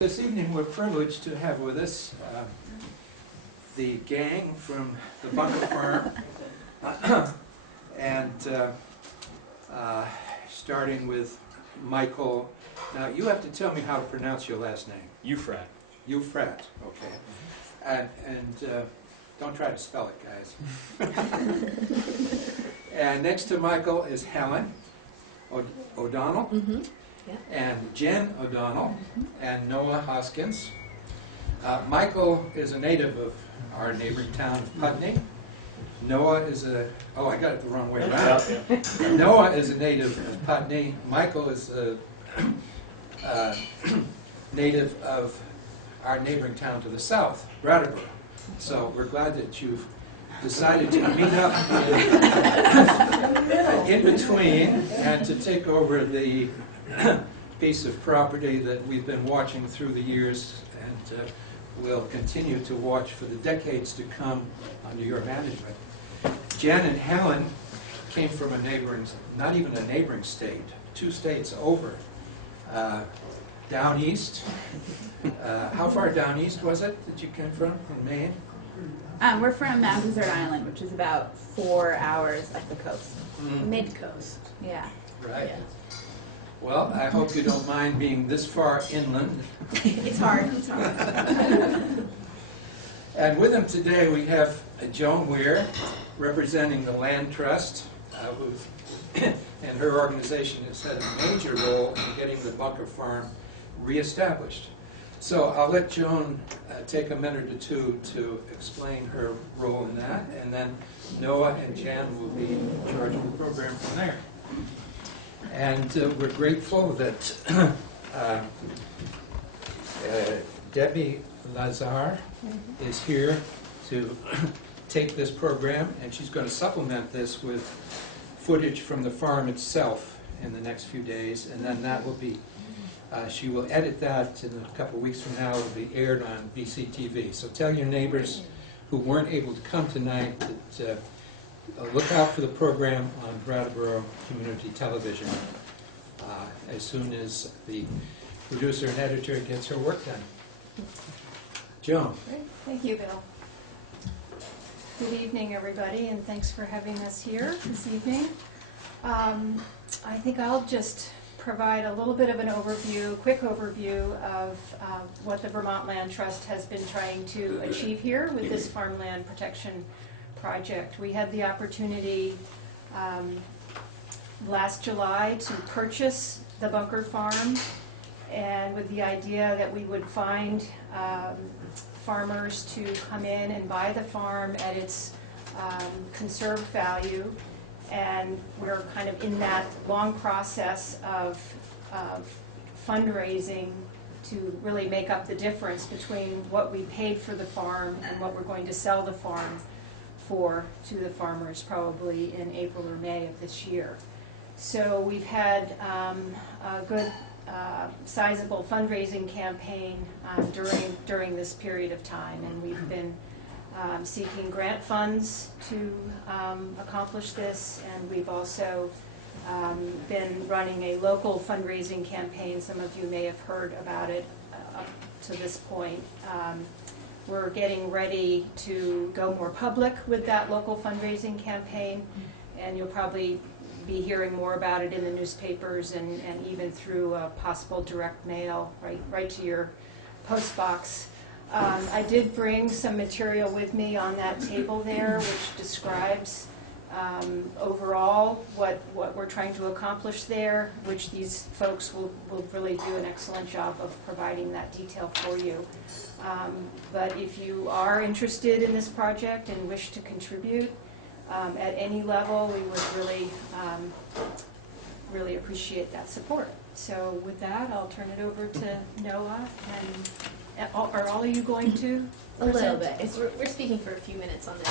This evening we're privileged to have with us the gang from the Bunker Farm, and starting with Michael. Now you have to tell me how to pronounce your last name. Euphrat. Euphrat, okay. And don't try to spell it, guys. And next to Michael is Helen O'Donnell. Mm-hmm. Yeah. And Jen O'Donnell, and Noah Hoskins. Michael is a native of our neighboring town of Putney. Noah is I got it the wrong way around. Noah is a native of Putney. Michael is a native of our neighboring town to the south, Brattleboro. So we're glad that you've decided to meet up in between and to take over the piece of property that we've been watching through the years and will continue to watch for the decades to come under your management. Jen and Helen came from a neighboring, not even a neighboring state, 2 states over, down east. How far down east was it that you came from, in Maine? We're from Mount Desert Island, which is about 4 hours up the coast. Mid-coast. Yeah. Right. Yeah. Well, I hope you don't mind being this far inland. It's hard. It's hard. And with him today we have Joan Weir, representing the Land Trust, and her organization has had a major role in getting the Bunker Farm reestablished. So I'll let Joan take a minute or two to explain her role in that, and then Noah and Jen will be in charge of the program from there. And we're grateful that Debbie Lazar is here to take this program, and she's going to supplement this with footage from the farm itself in the next few days, and then that will be, she will edit that in a couple of weeks from now. It will be aired on BCTV. So tell your neighbors who weren't able to come tonight that look out for the program on Brattleboro Community Television as soon as the producer and editor gets her work done. Joan. Great. Thank you, Bill. Good evening, everybody, and thanks for having us here this evening. I think I'll just provide a little bit of an overview, quick overview of what the Vermont Land Trust has been trying to achieve here with this farmland protection project. We had the opportunity last July to purchase the Bunker Farm, and with the idea that we would find farmers to come in and buy the farm at its conserved value. And we're kind of in that long process of fundraising to really make up the difference between what we paid for the farm and what we're going to sell the farm for to the farmers probably in April or May of this year. So we've had a good sizable fundraising campaign during this period of time, and we've been seeking grant funds to accomplish this, and we've also been running a local fundraising campaign. Some of you may have heard about it up to this point. We're getting ready to go more public with that local fundraising campaign, and you'll probably be hearing more about it in the newspapers and even through a possible direct mail right to your post box. I did bring some material with me on that table there, which describes overall what we're trying to accomplish there, which these folks will really do an excellent job of providing that detail for you. But if you are interested in this project and wish to contribute at any level, we would really appreciate that support. So with that, I'll turn it over to Noah. And are all of you going to A little bit. We're speaking for a few minutes on this.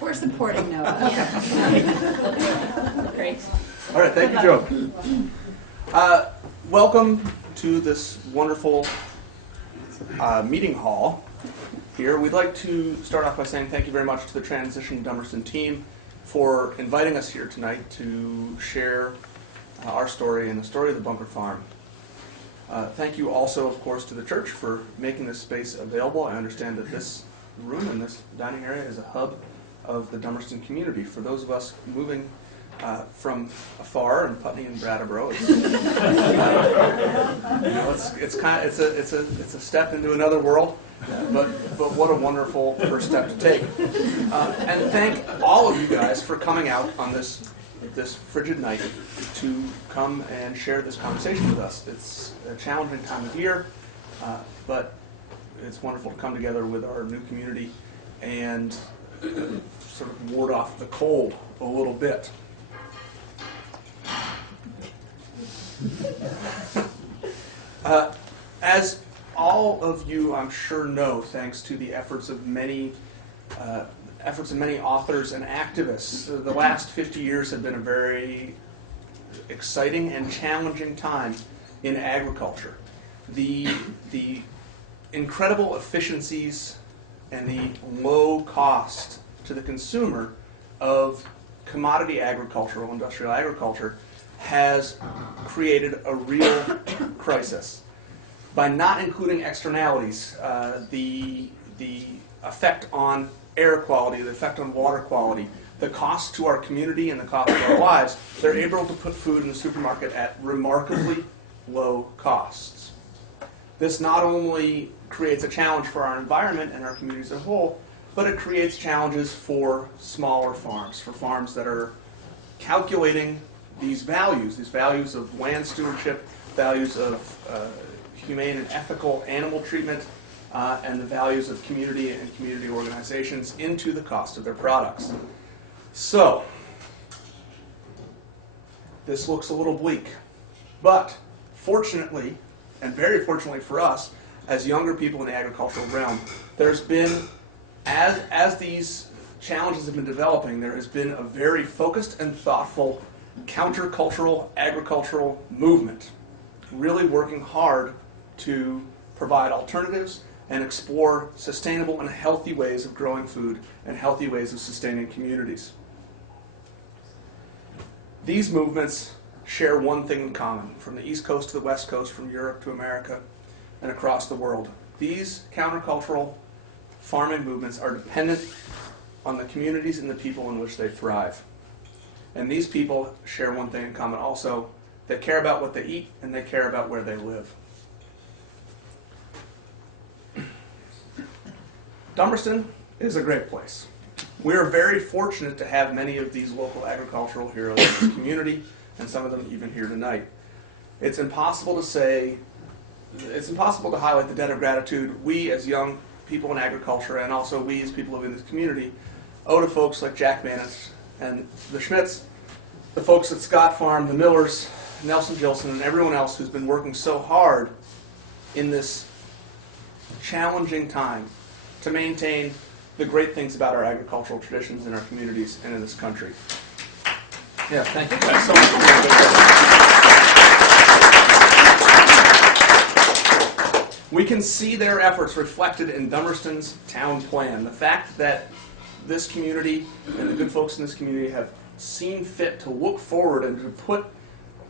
We're supporting Noah. Yeah. Great. All right, thank you, Joan. Welcome to this wonderful meeting hall here. We'd like to start off by saying thank you very much to the Transition Dummerston team for inviting us here tonight to share our story and the story of the Bunker Farm. Thank you also, of course, to the church for making this space available. I understand that this room and this dining area is a hub of the Dummerston community. For those of us moving from afar in Putney and Brattleboro, it's a step into another world. But what a wonderful first step to take. And thank all of you guys for coming out on this frigid night to come and share this conversation with us. It's a challenging time of year, but it's wonderful to come together with our new community and sort of ward off the cold a little bit. As all of you, I'm sure, know, thanks to the efforts of many authors and activists, the last 50 years have been a very exciting and challenging time in agriculture. The incredible efficiencies and the low cost to the consumer of commodity agricultural, industrial agriculture, has created a real crisis. By not including externalities, the effect on air quality, the effect on water quality, the cost to our community and the cost of our lives, they're able to put food in the supermarket at remarkably low costs. This not only creates a challenge for our environment and our communities as a whole, but it creates challenges for smaller farms, for farms that are calculating these values of land stewardship, values of humane and ethical animal treatment, and the values of community and community organizations into the cost of their products. So, this looks a little bleak. But fortunately, and very fortunately for us, as younger people in the agricultural realm, there's been, as these challenges have been developing, there has been a very focused and thoughtful countercultural agricultural movement, really working hard to provide alternatives and explore sustainable and healthy ways of growing food and healthy ways of sustaining communities. These movements share one thing in common, from the East Coast to the West Coast, from Europe to America, and across the world. These countercultural farming movements are dependent on the communities and the people in which they thrive. And these people share one thing in common also. They care about what they eat, and they care about where they live. Dummerston is a great place. We are very fortunate to have many of these local agricultural heroes in the community, and some of them even here tonight. It's impossible to highlight the debt of gratitude we as young people in agriculture, and also we as people in this community, owe to folks like Jack Mannix and the Schmidts, the folks at Scott Farm, the Millers, Nelson Gilson, and everyone else who's been working so hard in this challenging time to maintain the great things about our agricultural traditions in our communities and in this country. Yeah, thank you. Thanks so much for doing this. We can see their efforts reflected in Dummerston's town plan. The fact that this community and the good folks in this community have seen fit to look forward and to put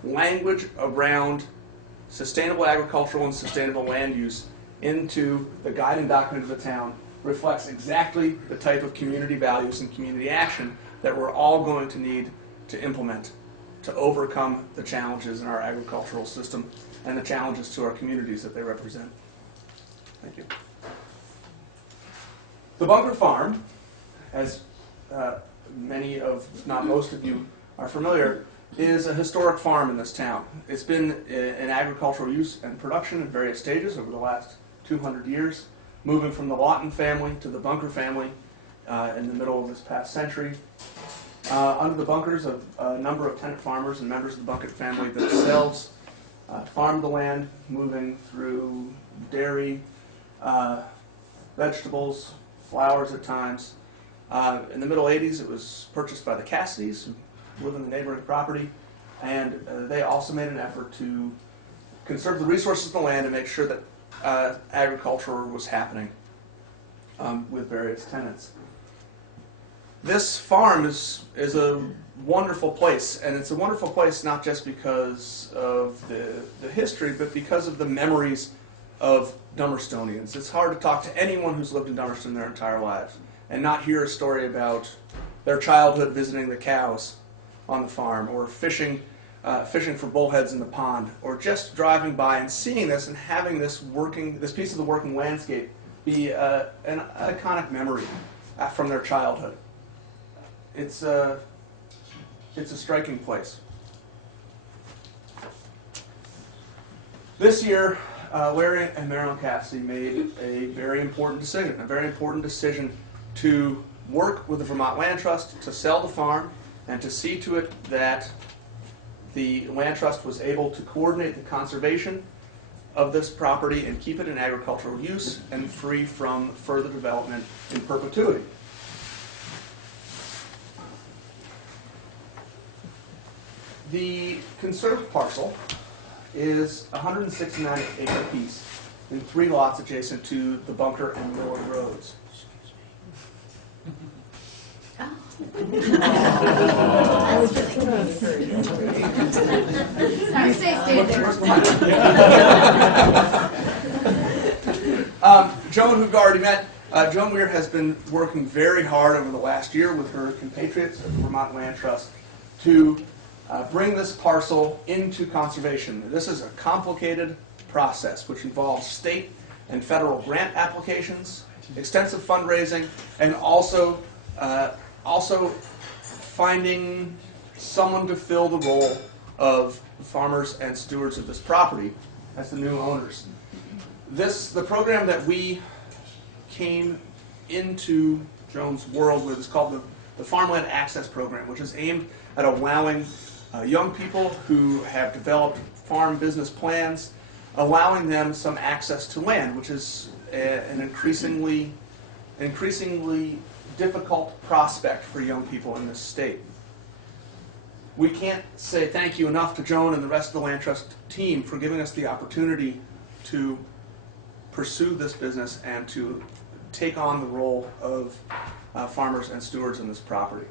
language around sustainable agricultural and sustainable land use into the guiding document of the town reflects exactly the type of community values and community action that we're all going to need to implement to overcome the challenges in our agricultural system and the challenges to our communities that they represent. Thank you. The Bunker Farm, as many of, if not most of you are familiar, is a historic farm in this town. It's been in agricultural use and production in various stages over the last 200 years, moving from the Lawton family to the Bunker family in the middle of this past century. Under the Bunkers, a number of tenant farmers and members of the Bucket family themselves farmed the land, moving through dairy, vegetables, flowers at times. In the middle 80s, it was purchased by the Cassidys, who live in the neighboring property, and they also made an effort to conserve the resources of the land and make sure that agriculture was happening with various tenants. This farm is a wonderful place, and it's a wonderful place not just because of the history, but because of the memories of Dummerstonians. It's hard to talk to anyone who's lived in Dummerston their entire lives and not hear a story about their childhood visiting the cows on the farm, or fishing for bullheads in the pond, or just driving by and seeing this and having this piece of the working landscape be an iconic memory from their childhood. It's a striking place. This year, Larry and Marilyn Cassidy made a very important decision to work with the Vermont Land Trust to sell the farm and to see to it that the Land Trust was able to coordinate the conservation of this property and keep it in agricultural use and free from further development in perpetuity. The conserved parcel is a 169-acre piece in 3 lots adjacent to the Bunker and Miller Roads. Sorry, stay there. Joan, who we've already met, Joan Weir has been working very hard over the last year with her compatriots at the Vermont Land Trust to bring this parcel into conservation. This is a complicated process which involves state and federal grant applications, extensive fundraising, and also finding someone to fill the role of farmers and stewards of this property as the new owners. The program that we came into Joan's world with is called the Farmland Access Program, which is aimed at allowing young people who have developed farm business plans, allowing them some access to land, which is an increasingly difficult prospect for young people in this state. We can't say thank you enough to Joan and the rest of the Land Trust team for giving us the opportunity to pursue this business and to take on the role of farmers and stewards in this property.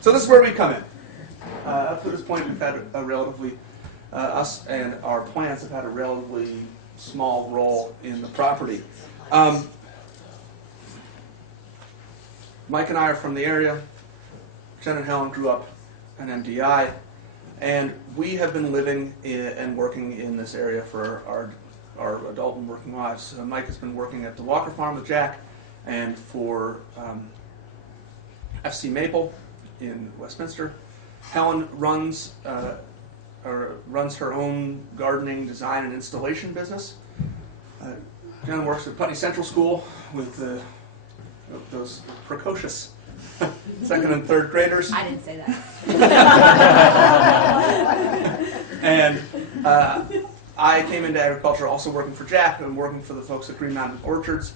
So this is where we come in. Up to this point, we've had a relatively, us and our plants have had a relatively small role in the property. Mike and I are from the area. Jen and Helen grew up in MDI, and we have been living and working in this area for our adult and working lives. Mike has been working at the Walker Farm with Jack, and for FC Maple in Westminster. Helen runs her own gardening, design, and installation business. Jen works at Putney Central School with those precocious second and third graders. I didn't say that. And I came into agriculture also working for Jack and working for the folks at Green Mountain Orchards,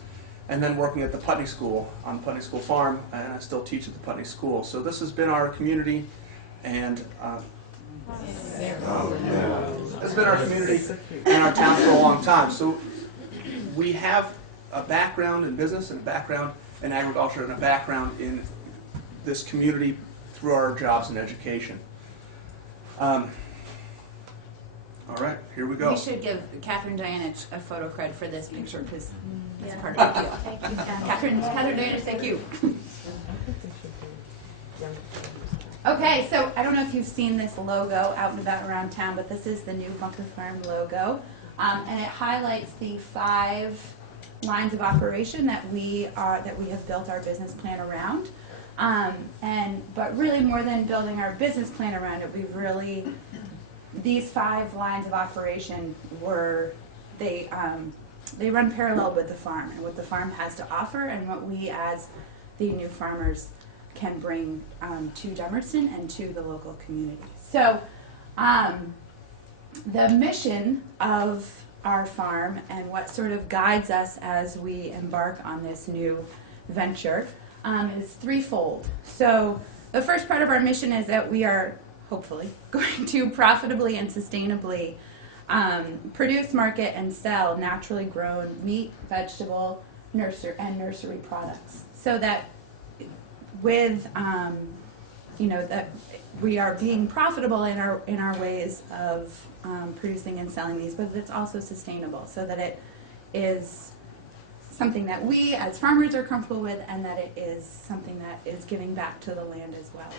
and then working at the Putney School, on the Putney School farm, and I still teach at the Putney School. So this has been our community, and it's been our community and our town for a long time. So we have a background in business and a background in agriculture and a background in this community through our jobs and education. All right, here we go. We should give Catherine Dianich a photo cred for this picture because it's part of the deal. Thank you, Catherine Dianich, thank you. Okay, so I don't know if you've seen this logo out and about around town, but this is the new Bunker Farm logo, and it highlights the 5 lines of operation that we have built our business plan around. But really, more than building our business plan around it, these 5 lines of operation they run parallel with the farm and what the farm has to offer and what we as the new farmers can bring to Dummerston and to the local community. So the mission of our farm and what sort of guides us as we embark on this new venture is threefold. So the first part of our mission is that we are hopefully going to profitably and sustainably produce, market, and sell naturally grown meat, vegetable, nursery products, so that with that we are being profitable in our ways of producing and selling these, but it's also sustainable, so that it is something that we as farmers are comfortable with, and that it is something that is giving back to the land as well.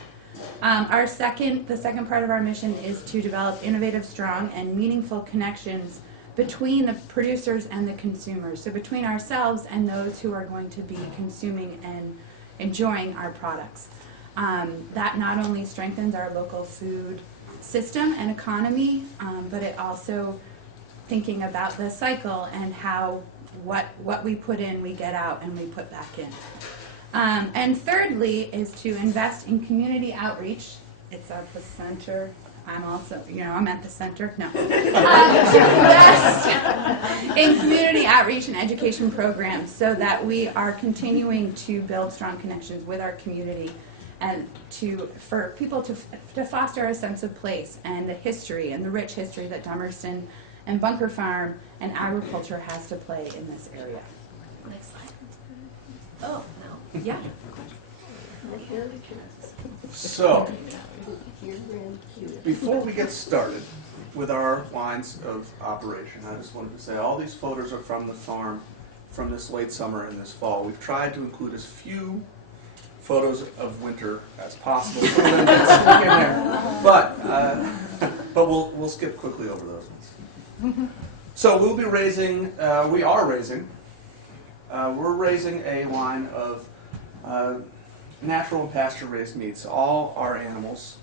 The second part of our mission is to develop innovative, strong, and meaningful connections between the producers and the consumers, so between ourselves and those who are going to be consuming and enjoying our products. That not only strengthens our local food system and economy, but it also thinking about the cycle and how what we put in, we get out and we put back in. And thirdly is to invest in community outreach. It's at the center. I'm also, I'm at the center. No. To invest in community outreach and education programs so that we are continuing to build strong connections with our community, and for people to foster a sense of place and the history and the rich history that Dummerston and Bunker Farm and agriculture has to play in this area. Next slide. Oh, no. Yeah. So, before we get started with our lines of operation, I just wanted to say all these photos are from the farm from this late summer and this fall. We've tried to include as few photos of winter as possible. Some of them get stuck in there. But we'll skip quickly over those ones. So we're raising a line of natural and pasture-raised meats. All our animals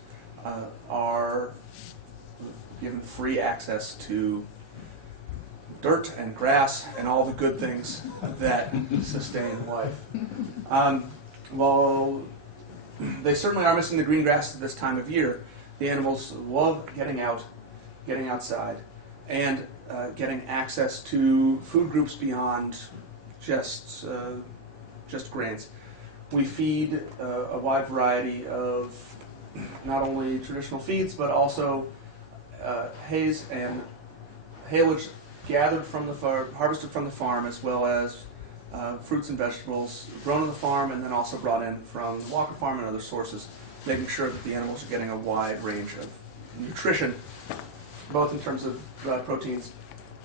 are given free access to dirt and grass and all the good things that sustain life. Well, they certainly are missing the green grass at this time of year. The animals love getting out, getting outside, and getting access to food groups beyond just grains. We feed a wide variety of not only traditional feeds, but also hays and haylage gathered from the farm, harvested from the farm, as well as fruits and vegetables grown on the farm and then also brought in from the Walker Farm and other sources, making sure that the animals are getting a wide range of nutrition, both in terms of proteins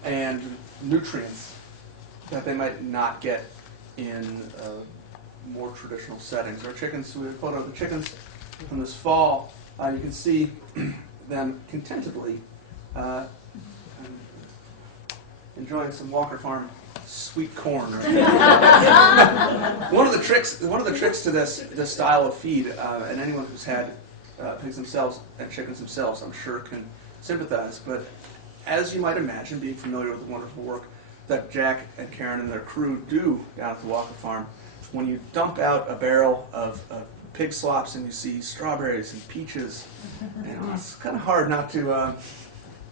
and nutrients that they might not get in more traditional settings. Our chickens, we have a photo of the chickens from this fall. You can see them contentedly enjoying some Walker Farm sweet corn. One of the tricks to this style of feed, and anyone who's had pigs themselves and chickens themselves, I'm sure can sympathize. But as you might imagine, being familiar with the wonderful work that Jack and Karen and their crew do down at the Walker Farm, when you dump out a barrel of pig slops and you see strawberries and peaches, it's kind of hard not to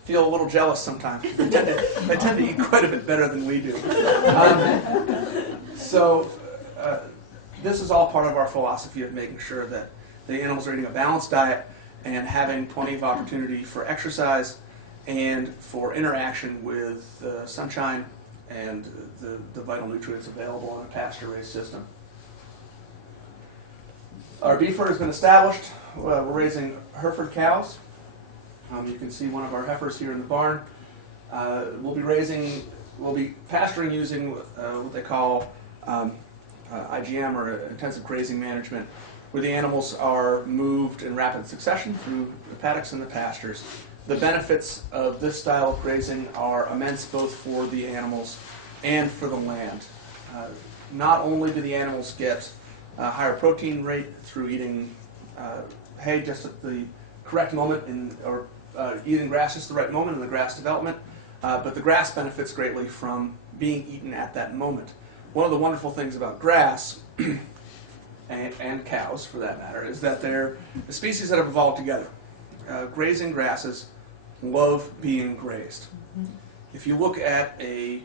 feel a little jealous sometimes. They tend to eat quite a bit better than we do. This is all part of our philosophy of making sure that the animals are eating a balanced diet and having plenty of opportunity for exercise and for interaction with sunshine and the vital nutrients available in a pasture-raised system. Our beef herd has been established. We're raising Hereford cows. You can see one of our heifers here in the barn. We'll be pasturing using what they call IGM, or intensive grazing management, where the animals are moved in rapid succession through the paddocks and the pastures. The benefits of this style of grazing are immense, both for the animals and for the land. Not only do the animals get a higher protein rate through eating hay just at the correct moment, or eating grass just the right moment in the grass development, but the grass benefits greatly from being eaten at that moment. One of the wonderful things about grass, and cows for that matter, is that they're the species that have evolved together. Grazing grasses love being grazed. If you look at a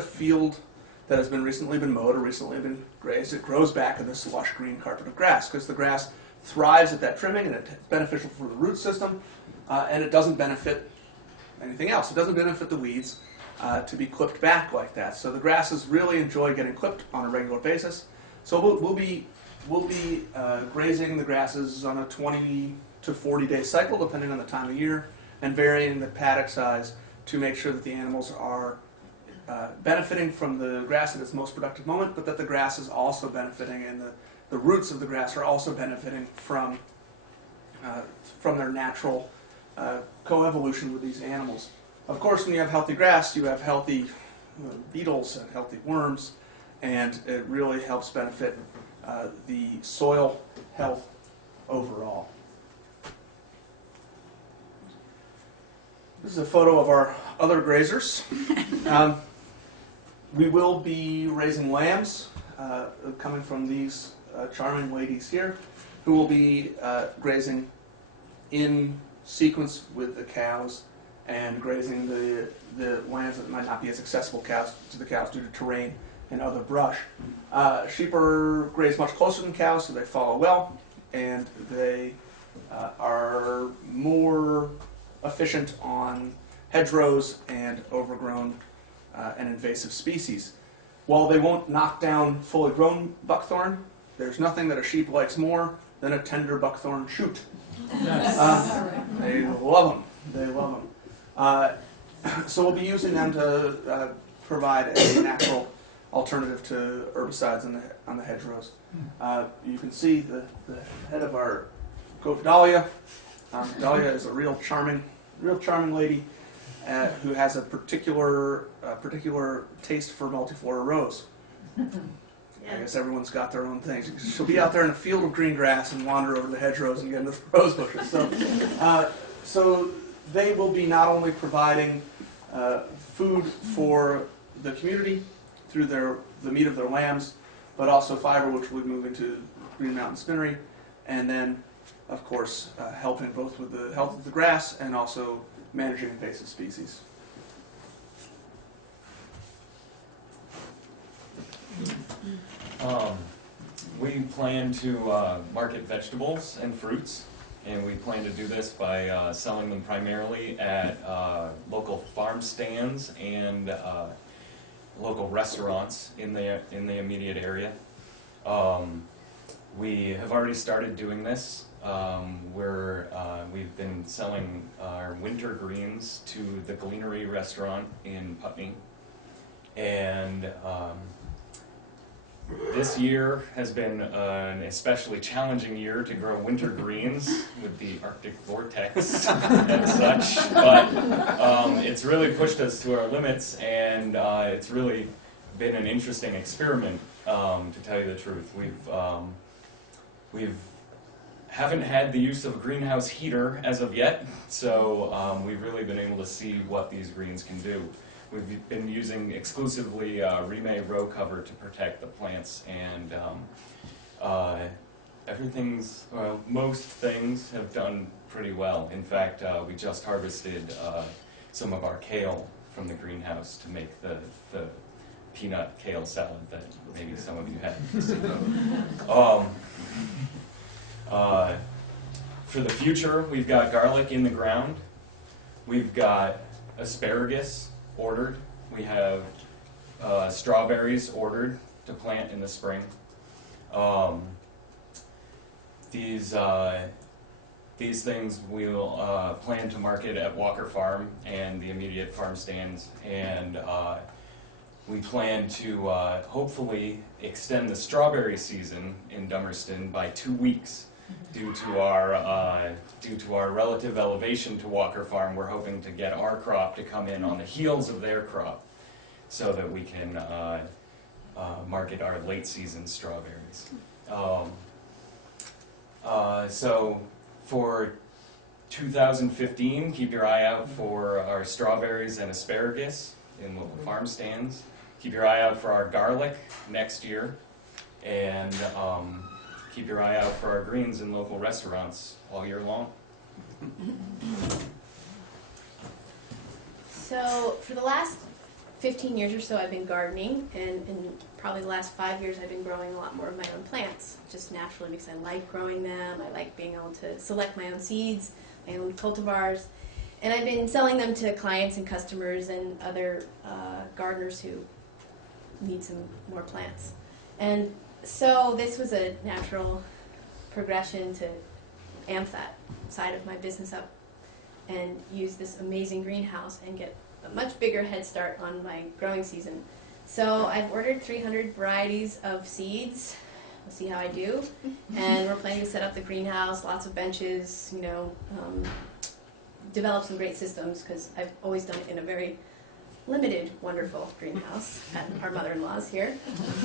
field that has been recently been mowed or recently been grazed, it grows back in this lush green carpet of grass because the grass thrives at that trimming and it's beneficial for the root system. and it doesn't benefit anything else. It doesn't benefit the weeds to be clipped back like that. So the grasses really enjoy getting clipped on a regular basis. So we'll be grazing the grasses on a 20 to 40-day cycle, depending on the time of year, and varying the paddock size to make sure that the animals are benefiting from the grass at its most productive moment, but that the grass is also benefiting, and the roots of the grass are also benefiting from their natural coevolution with these animals. Of course, when you have healthy grass, you have healthy beetles and healthy worms, and it really helps benefit the soil health overall. This is a photo of our other grazers. We will be raising lambs coming from these charming ladies here, who will be grazing in sequence with the cows and grazing the lands that might not be as accessible to the cows due to terrain and other brush. Sheep are grazed much closer than cows, so they follow well, and they are more efficient on hedgerows and overgrown and invasive species. While they won't knock down fully grown buckthorn, there's nothing that a sheep likes more than a tender buckthorn shoot. They love them. They love them. So we'll be using them to provide a natural alternative to herbicides on the hedgerows. You can see the head of our goat Dahlia. Dahlia is a real charming lady who has a particular taste for multiflora rose. I guess everyone's got their own things. She'll be out there in a field of green grass and wander over the hedgerows and get into the rose bushes. So they will be not only providing food for the community through the meat of their lambs, but also fiber, which would move into Green Mountain Spinnery, and then, of course, helping both with the health of the grass and also managing invasive species. We plan to market vegetables and fruits, and we plan to do this by selling them primarily at local farm stands and local restaurants in the immediate area. We have already started doing this. We've been selling our winter greens to the Gleanery restaurant in Putney, and this year has been an especially challenging year to grow winter greens with the Arctic vortex and such, but it's really pushed us to our limits, and it's really been an interesting experiment, to tell you the truth. We've haven't had the use of a greenhouse heater as of yet, so we've really been able to see what these greens can do. We've been using exclusively Rime row cover to protect the plants, and most things have done pretty well. In fact, we just harvested some of our kale from the greenhouse to make the peanut kale salad that maybe some of you had seen. For the future, we've got garlic in the ground. We've got asparagus ordered. We have strawberries ordered to plant in the spring. These things we'll plan to market at Walker Farm and the immediate farm stands, and we plan to hopefully extend the strawberry season in Dummerston by 2 weeks. Due to our relative elevation to Walker Farm, we're hoping to get our crop to come in on the heels of their crop, so that we can market our late season strawberries. So for 2015, keep your eye out for our strawberries and asparagus in local farm stands. Keep your eye out for our garlic next year, and keep your eye out for our greens in local restaurants all year long. So for the last 15 years or so, I've been gardening, and probably the last 5 years I've been growing a lot more of my own plants, just naturally because I like growing them. I like being able to select my own seeds. and cultivars. And I've been selling them to clients and customers and other gardeners who need some more plants. And so this was a natural progression to amp that side of my business up and use this amazing greenhouse and get a much bigger head start on my growing season. So I've ordered 300 varieties of seeds. We'll see how I do. And we're planning to set up the greenhouse, lots of benches, you know, develop some great systems, because I've always done it in a very limited, wonderful greenhouse at our mother-in-law's here.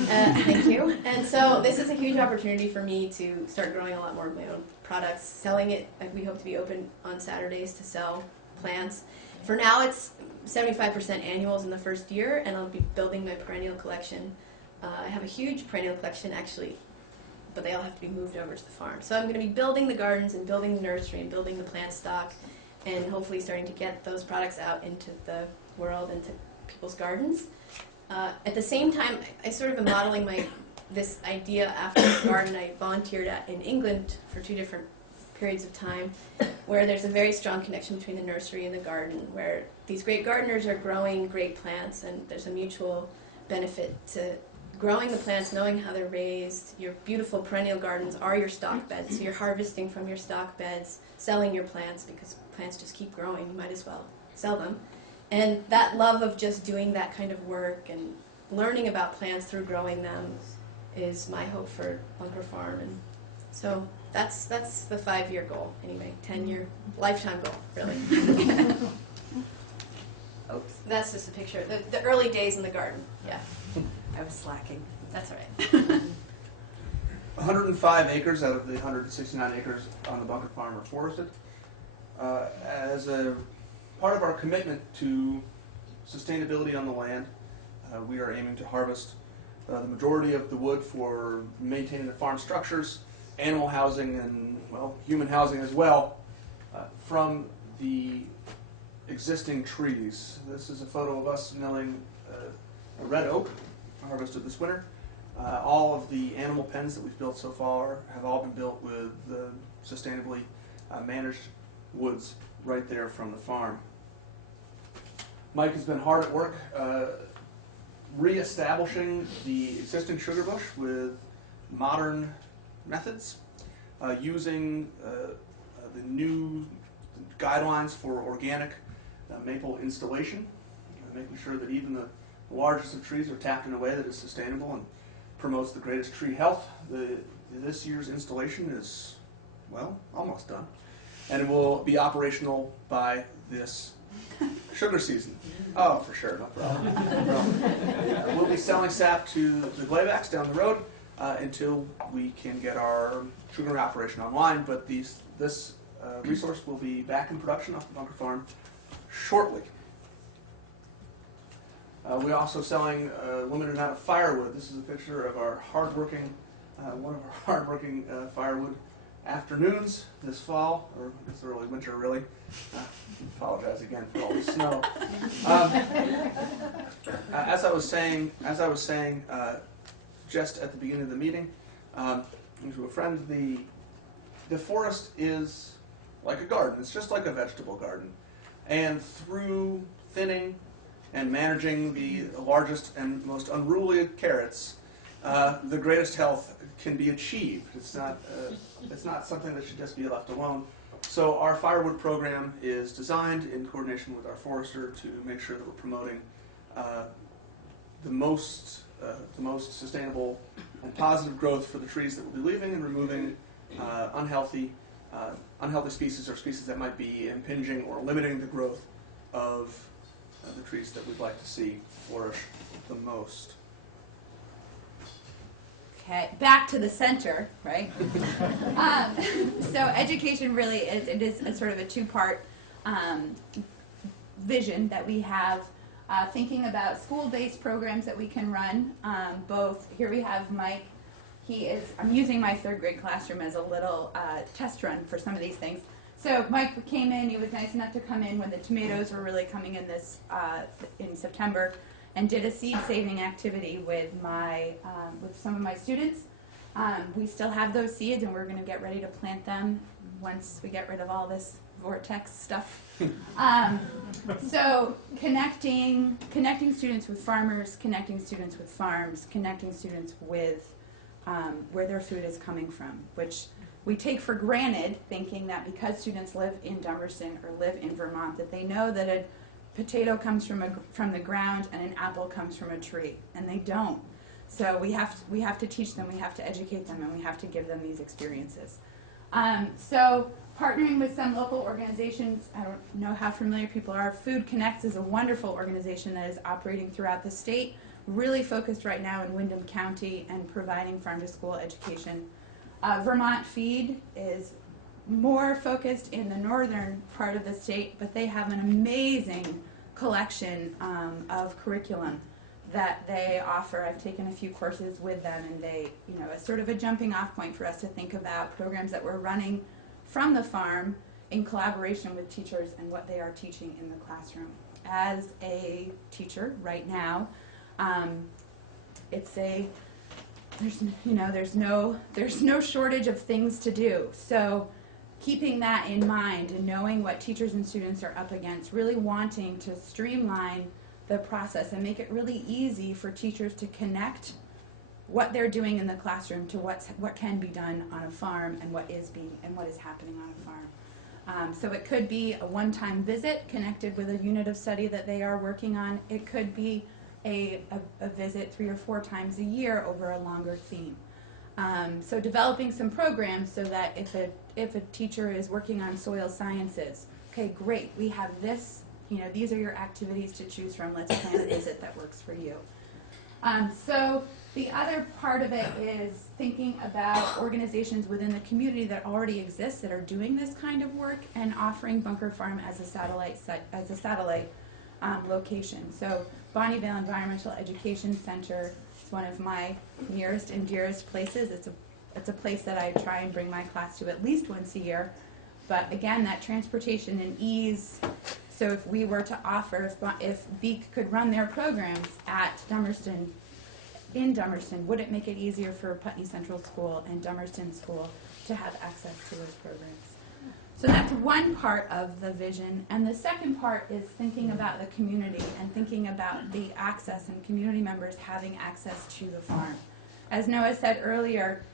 Thank you. And so this is a huge opportunity for me to start growing a lot more of my own products, selling it. We hope to be open on Saturdays to sell plants. For now, it's 75% annuals in the first year, and I'll be building my perennial collection. I have a huge perennial collection, actually, but they all have to be moved over to the farm. So I'm going to be building the gardens and building the nursery and building the plant stock, and hopefully starting to get those products out into the world, into people's gardens. At the same time, I sort of am modeling this idea after the garden I volunteered at in England for 2 different periods of time, where there's a very strong connection between the nursery and the garden, where these great gardeners are growing great plants, and there's a mutual benefit to growing the plants, knowing how they're raised. Your beautiful perennial gardens are your stock beds, so you're harvesting from your stock beds, selling your plants, because plants just keep growing, you might as well sell them. And that love of just doing that kind of work and learning about plants through growing them is my hope for Bunker Farm. And so that's the 5-year goal, anyway, 10-year lifetime goal, really. Oops, that's just a picture. The early days in the garden, yeah. I was slacking. That's all right. 105 acres out of the 169 acres on the Bunker Farm are forested. As a part of our commitment to sustainability on the land, we are aiming to harvest the majority of the wood for maintaining the farm structures, animal housing, and, well, human housing as well, from the existing trees. This is a photo of us milling a red oak harvested this winter. All of the animal pens that we've built so far have all been built with the sustainably managed woods right there from the farm. Mike has been hard at work re-establishing the existing sugar bush with modern methods, using the new guidelines for organic maple installation, making sure that even the largest of trees are tapped in a way that is sustainable and promotes the greatest tree health. This year's installation is, well, almost done, and it will be operational by this sugar season. Oh, for sure, no problem. No problem. We'll be selling sap to the glaybacks down the road until we can get our sugar operation online, but this resource will be back in production off the Bunker Farm shortly. We're also selling a limited amount of firewood. This is a picture of our hardworking, one of our hardworking firewood afternoons this fall, or this early winter, really. Apologize again for all the snow. As I was saying, just at the beginning of the meeting, to a friend, the forest is like a garden. It's just like a vegetable garden, and through thinning and managing the largest and most unruly carrots, the greatest health can be achieved. It's not something that should just be left alone. So our firewood program is designed in coordination with our forester to make sure that we're promoting the most sustainable and positive growth for the trees that we'll be leaving, and removing unhealthy species, or species that might be impinging or limiting the growth of the trees that we'd like to see flourish the most. Okay, back to the center, right? So education really is a sort of a 2-part vision that we have, thinking about school-based programs that we can run. Both, here we have Mike. I'm using my 3rd grade classroom as a little test run for some of these things. So Mike came in, he was nice enough to come in when the tomatoes were really coming in in September, and did a seed saving activity with some of my students. We still have those seeds, and we're going to get ready to plant them once we get rid of all this vortex stuff. So connecting students with farmers, connecting students with farms, connecting students with where their food is coming from, which we take for granted, thinking that because students live in Dummerston or live in Vermont, that they know that a potato comes from the ground and an apple comes from a tree, and they don't. So we have to teach them, we have to educate them, and we have to give them these experiences. So partnering with some local organizations, I don't know how familiar people are. Food Connects is a wonderful organization that is operating throughout the state, really focused right now in Windham County and providing farm-to-school education. Vermont Feed is more focused in the northern part of the state, but they have an amazing collection of curriculum that they offer. I've taken a few courses with them, and they, it's sort of a jumping off point for us to think about programs that we're running from the farm in collaboration with teachers and what they are teaching in the classroom. As a teacher right now, there's no shortage of things to do. So keeping that in mind and knowing what teachers and students are up against, really wanting to streamline the process and make it really easy for teachers to connect what they're doing in the classroom to what can be done on a farm and what is happening on a farm. So it could be a one-time visit connected with a unit of study that they are working on. It could be a visit 3 or 4 times a year over a longer theme. So developing some programs so that if a teacher is working on soil sciences, okay, great, we have this, these are your activities to choose from. Let's plan a visit that works for you. So the other part of it is thinking about organizations within the community that already exist that are doing this kind of work and offering Bunker Farm as a satellite location. So Bonnievale Environmental Education Center is one of my nearest and dearest places. It's a place that I try and bring my class to at least once a year. But again, that transportation and ease. So if we were to offer, if Beak could run their programs at Dummerston, in Dummerston, would it make it easier for Putney Central School and Dummerston School to have access to those programs? So that's one part of the vision. And the second part is thinking about the community and thinking about the access and community members having access to the farm. As Noah said earlier,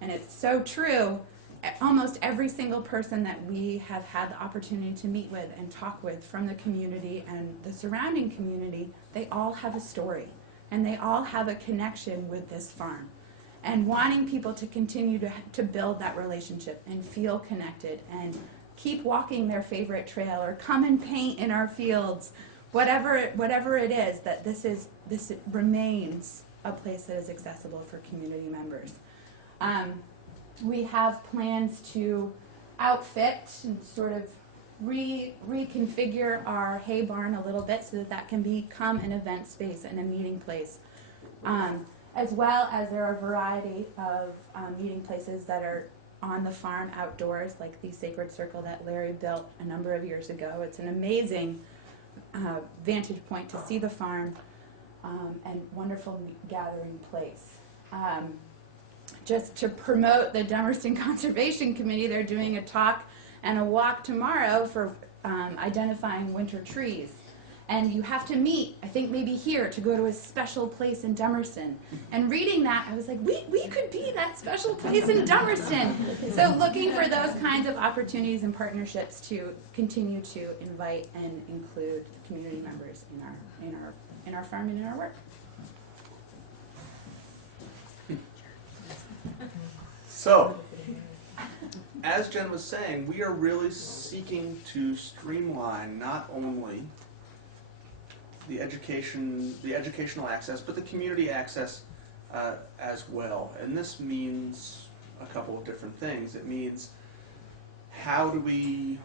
and it's so true, almost every single person that we have had the opportunity to meet with and talk with from the community and the surrounding community, they all have a story and they all have a connection with this farm. And wanting people to continue to build that relationship and feel connected and keep walking their favorite trail or come and paint in our fields, whatever it is, that this remains a place that is accessible for community members. We have plans to outfit and sort of reconfigure our hay barn a little bit so that that can become an event space and a meeting place. As well as there are a variety of meeting places that are on the farm outdoors, like the Sacred Circle that Larry built a number of years ago. It's an amazing vantage point to see the farm and wonderful gathering place. Just to promote the Dummerston Conservation Committee, they're doing a talk and a walk tomorrow for identifying winter trees. And you have to meet, I think maybe here, to go to a special place in Dummerston. And reading that, I was like, we could be that special place in Dummerston. So looking for those kinds of opportunities and partnerships to continue to invite and include community members in our farm and in our work. So, as Jen was saying, we are really seeking to streamline not only the educational access, but the community access as well. And this means a couple of different things. It means how do we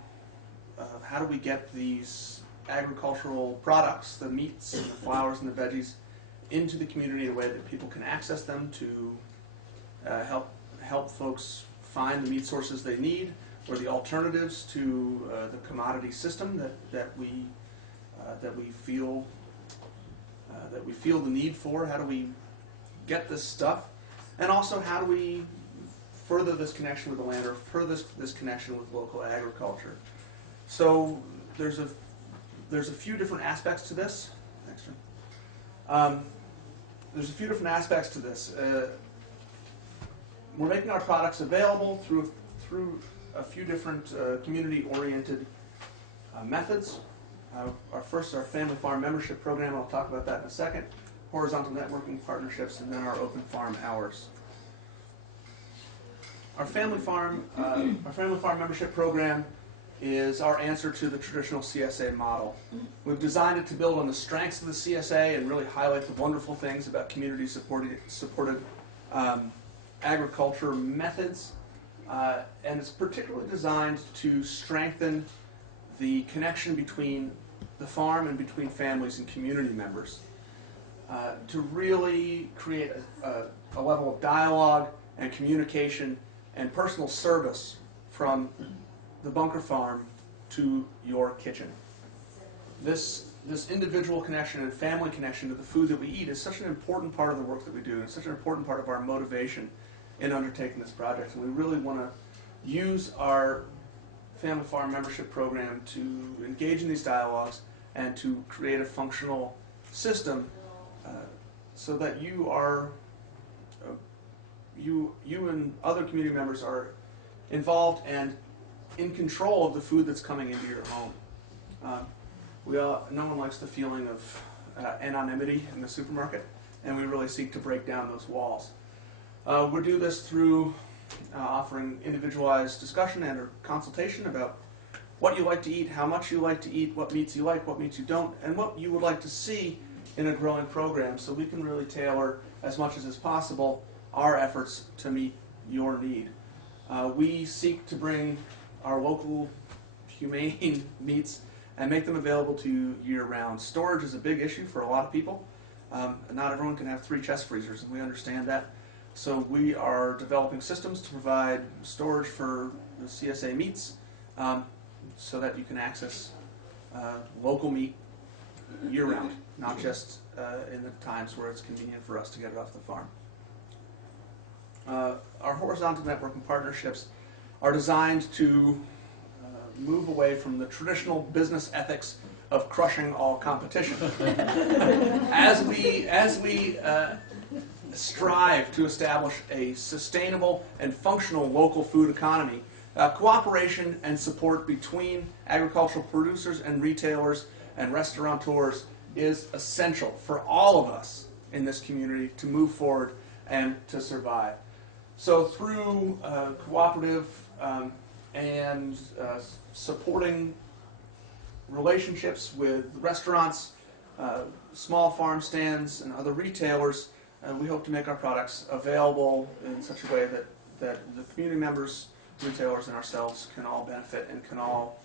get these agricultural products, the meats and the flowers and the veggies, into the community in a way that people can access them to help folks find the meat sources they need, or the alternatives to the commodity system that we feel the need for. How do we get this stuff, and also how do we further this connection with the land, or further this connection with local agriculture? So there's a few different aspects to this. Thanks, Jim. There's a few different aspects to this. We're making our products available through a few different community-oriented methods. Our family farm membership program. I'll talk about that in a second. Horizontal networking partnerships, and then our open farm hours. Our family farm membership program is our answer to the traditional CSA model. We've designed it to build on the strengths of the CSA and really highlight the wonderful things about community-supported agriculture methods. And it's particularly designed to strengthen the connection between the farm and between families and community members. To really create a level of dialogue and communication and personal service from the bunker farm to your kitchen. This individual connection and family connection to the food that we eat is such an important part of the work that we do, and it's such an important part of our motivation in undertaking this project. And we really want to use our family farm membership program to engage in these dialogues and to create a functional system so that you and other community members are involved and in control of the food that's coming into your home. No one likes the feeling of anonymity in the supermarket, and we really seek to break down those walls. We do this through offering individualized discussion and or consultation about what you like to eat, how much you like to eat, what meats you like, what meats you don't, and what you would like to see in a growing program, so we can really tailor as much as is possible our efforts to meet your need. We seek to bring our local humane meats and make them available to you year-round. Storage is a big issue for a lot of people. Not everyone can have 3 chest freezers, and we understand that. So we are developing systems to provide storage for the CSA meats so that you can access local meat year-round, not just in the times where it's convenient for us to get it off the farm. Our horizontal networking partnerships are designed to move away from the traditional business ethics of crushing all competition. As we strive to establish a sustainable and functional local food economy, cooperation and support between agricultural producers and retailers and restaurateurs is essential for all of us in this community to move forward and to survive. So through cooperative and supporting relationships with restaurants, small farm stands, and other retailers, we hope to make our products available in such a way that the community members, retailers, and ourselves can all benefit and can all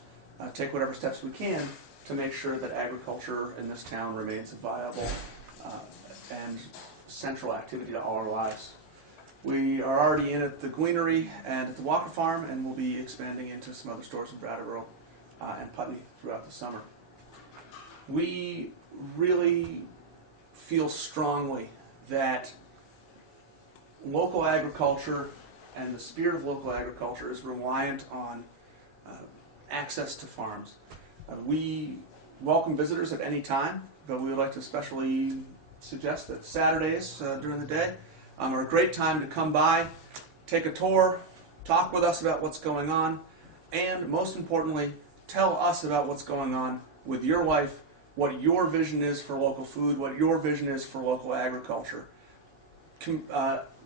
take whatever steps we can to make sure that agriculture in this town remains a viable and central activity to all our lives. We are already in at the Gleanery and at the Walker Farm, and we'll be expanding into some other stores in Brattleboro and Putney throughout the summer. We really feel strongly that local agriculture and the spirit of local agriculture is reliant on access to farms. We welcome visitors at any time, but we would like to especially suggest that Saturdays during the day are a great time to come by, take a tour, talk with us about what's going on, and most importantly, tell us about what's going on with your life, what your vision is for local food, what your vision is for local agriculture.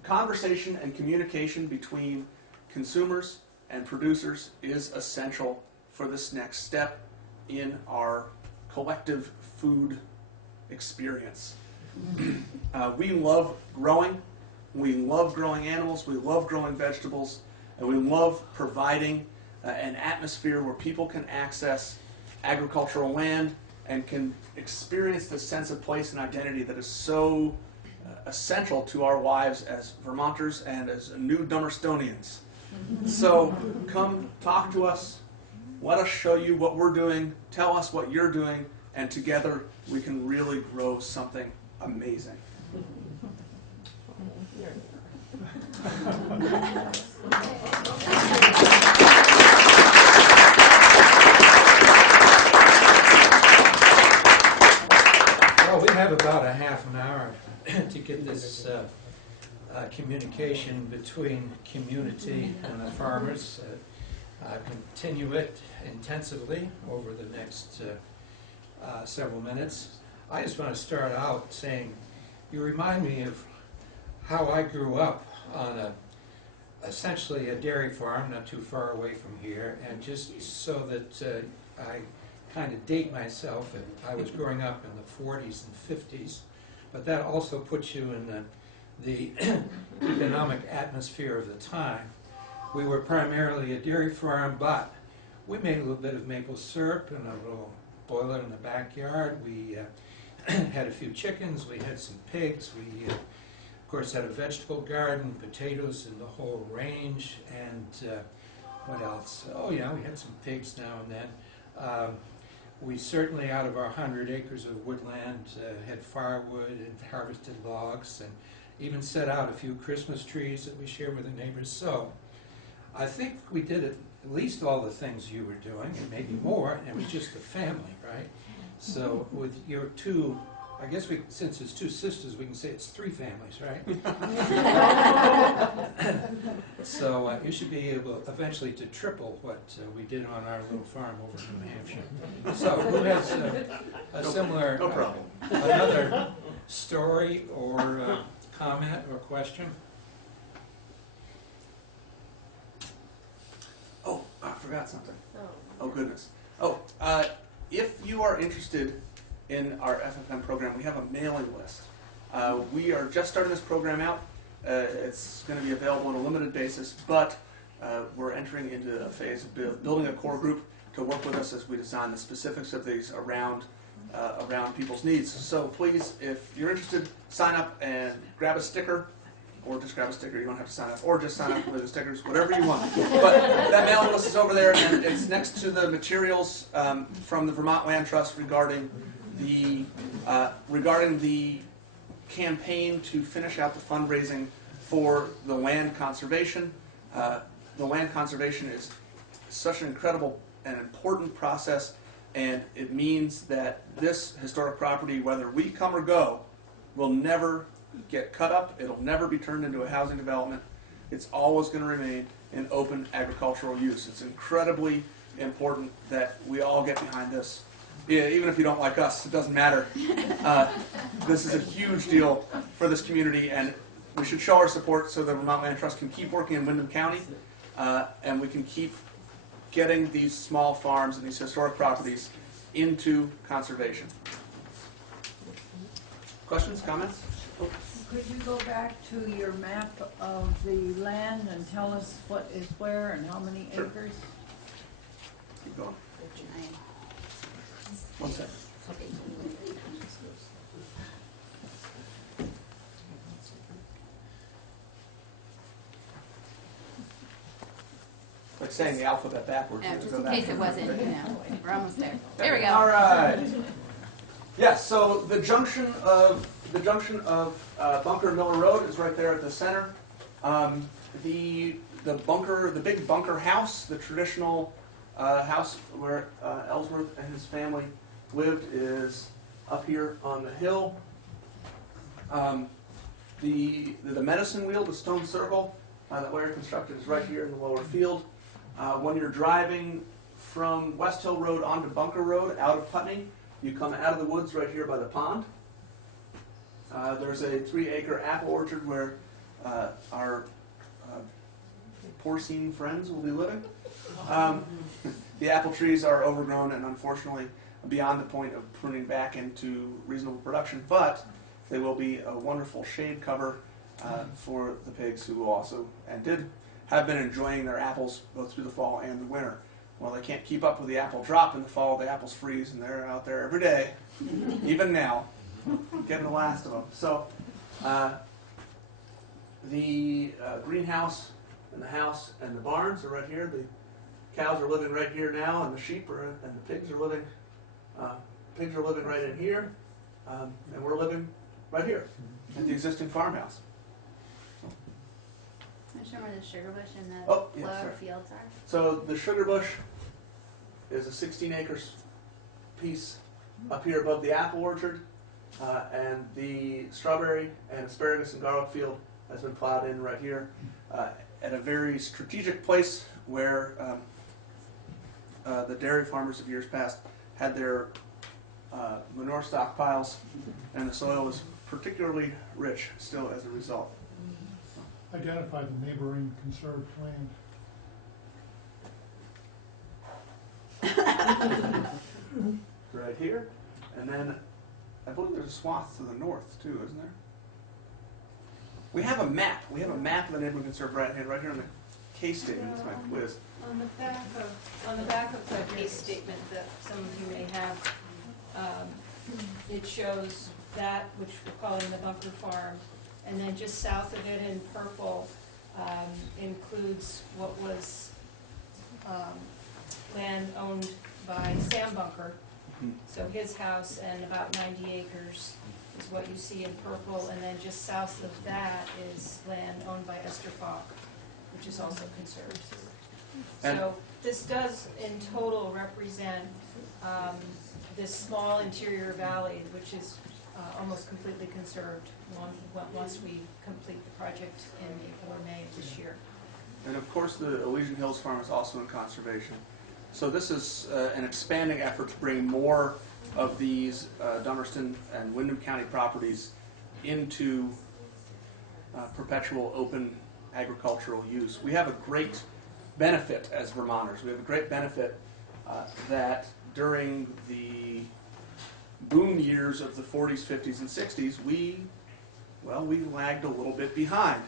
Conversation and communication between consumers and producers is essential for this next step in our collective food experience. We love growing. We love growing animals. We love growing vegetables. And we love providing an atmosphere where people can access agricultural land and can experience the sense of place and identity that is so essential to our lives as Vermonters and as new Dummerstonians. So come talk to us. Let us show you what we're doing. Tell us what you're doing. And together we can really grow something amazing. to get this communication between community and the farmers, continue it intensively over the next several minutes. I just want to start out saying, you remind me of how I grew up on essentially a dairy farm not too far away from here, and just so that I kind of date myself, and I was growing up in the 40s and 50s, but that also puts you in the economic atmosphere of the time. We were primarily a dairy farm, but we made a little bit of maple syrup in a little boiler in the backyard. We had a few chickens, we had some pigs, we of course had a vegetable garden, potatoes in the whole range, and what else? Oh yeah, we had some pigs now and then. We certainly, out of our 100 acres of woodland, had firewood and harvested logs, and even set out a few Christmas trees that we shared with the neighbors. So I think we did at least all the things you were doing, and maybe more, and it was just a family, right? So with your two, I guess since it's two sisters, we can say it's three families, right? So you should be able eventually to triple what we did on our little farm over in New Hampshire. So who has a similar, No problem. Another story or comment or question? Oh, I forgot something. Oh, goodness. Oh, if you are interested in our FFM program, we have a mailing list. We are just starting this program out. It's going to be available on a limited basis, but we're entering into a phase of building a core group to work with us as we design the specifics of these around people's needs. So please, if you're interested, sign up and grab a sticker, or just grab a sticker. You don't have to sign up, or just sign up with the stickers, whatever you want. But that mailing list is over there, and it's next to the materials from the Vermont Land Trust regarding the campaign to finish out the fundraising for the land conservation. The land conservation is such an incredible and important process, and it means that this historic property, whether we come or go, will never get cut up. It'll never be turned into a housing development. It's always going to remain in open agricultural use. It's incredibly important that we all get behind this. Yeah, even if you don't like us, it doesn't matter. This is a huge deal for this community, and we should show our support so the Vermont Land Trust can keep working in Windham County, and we can keep getting these small farms and these historic properties into conservation. Questions, comments? Could you go back to your map of the land and tell us what is where and how many Sure. acres? Keep going. 1 second. Like saying the alphabet backwards. No, You just go in back. case it wasn't, we're almost there. There we go. All right. Yes. So the junction of Bunker and Miller Road is right there at the center. The big bunker house, the traditional house where Ellsworth and his family lived, is up here on the hill. The medicine wheel, the stone circle that Larry constructed, is right here in the lower field. When you're driving from West Hill Road onto Bunker Road out of Putney, you come out of the woods right here by the pond. There's a 3-acre apple orchard where our porcine friends will be living. The apple trees are overgrown and unfortunately beyond the point of pruning back into reasonable production, but they will be a wonderful shade cover for the pigs, who will also, and have been enjoying their apples both through the fall and the winter. Well, they can't keep up with the apple drop in the fall. The apples freeze, and they're out there every day, even now, getting the last of them. So the greenhouse and the house and the barns are right here. The cows are living right here now, and the sheep and the pigs are living. Pigs are living right in here, and we're living right here at the existing farmhouse. I'm sure where the sugar bush and the Oh, yeah, flower sorry. fields are. So the sugar bush is a 16 acres piece up here above the apple orchard. And the strawberry and asparagus and garlic field has been plowed in right here at a very strategic place where the dairy farmers of years past had their manure stockpiles, and the soil was particularly rich still as a result. Identify the neighboring conserved land. Right here, and then I believe there's a swath to the north too, isn't there? We have a map. We have a map of the neighboring conserved land right here on the case statement. It's my quiz. On the back of the case statement that some of you may have, it shows that which we're calling the Bunker Farm, and then just south of it in purple includes what was land owned by Sam Bunker. So his house and about 90 acres is what you see in purple, and then just south of that is land owned by Esther Falk, which is also conserved. So this does in total represent this small interior valley, which is almost completely conserved once we complete the project in April or May of this year. And of course, the Elysian Hills Farm is also in conservation. So this is an expanding effort to bring more of these Dummerston and Windham County properties into perpetual open agricultural use. We have a great benefit as Vermonters. We have a great benefit that during the boom years of the 40s, 50s, and 60s, we lagged a little bit behind.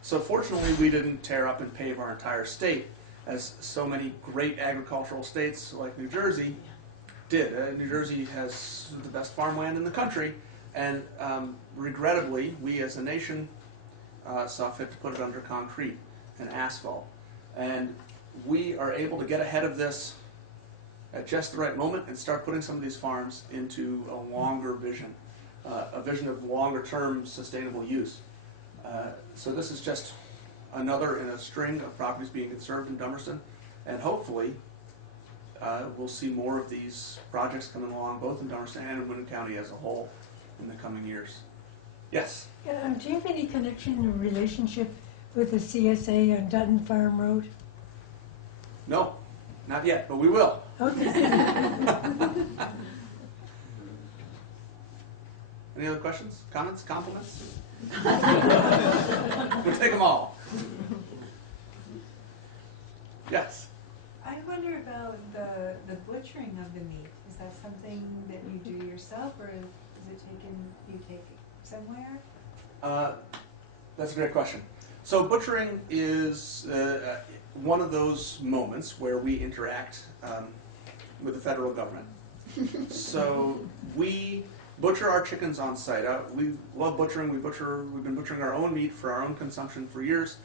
So fortunately, we didn't tear up and pave our entire state, as so many great agricultural states like New Jersey did. New Jersey has the best farmland in the country, and regrettably, we as a nation saw fit to put it under concrete and asphalt. And we are able to get ahead of this at just the right moment and start putting some of these farms into a longer vision, a vision of longer-term sustainable use. So this is just another in a string of properties being conserved in Dummerston, and hopefully we'll see more of these projects coming along, both in Dummerston and in Windham County as a whole in the coming years. Yes? Do you have any connection or relationship with the CSA on Dutton Farm Road? No, not yet, but we will. Okay. Any other questions, comments, compliments? We'll take them all. Yes? I wonder about the butchering of the meat. Is that something that you do yourself, or is it you take it somewhere? That's a great question. So butchering is one of those moments where we interact with the federal government. So we butcher our chickens on site. We love butchering. We've been butchering our own meat for our own consumption for years.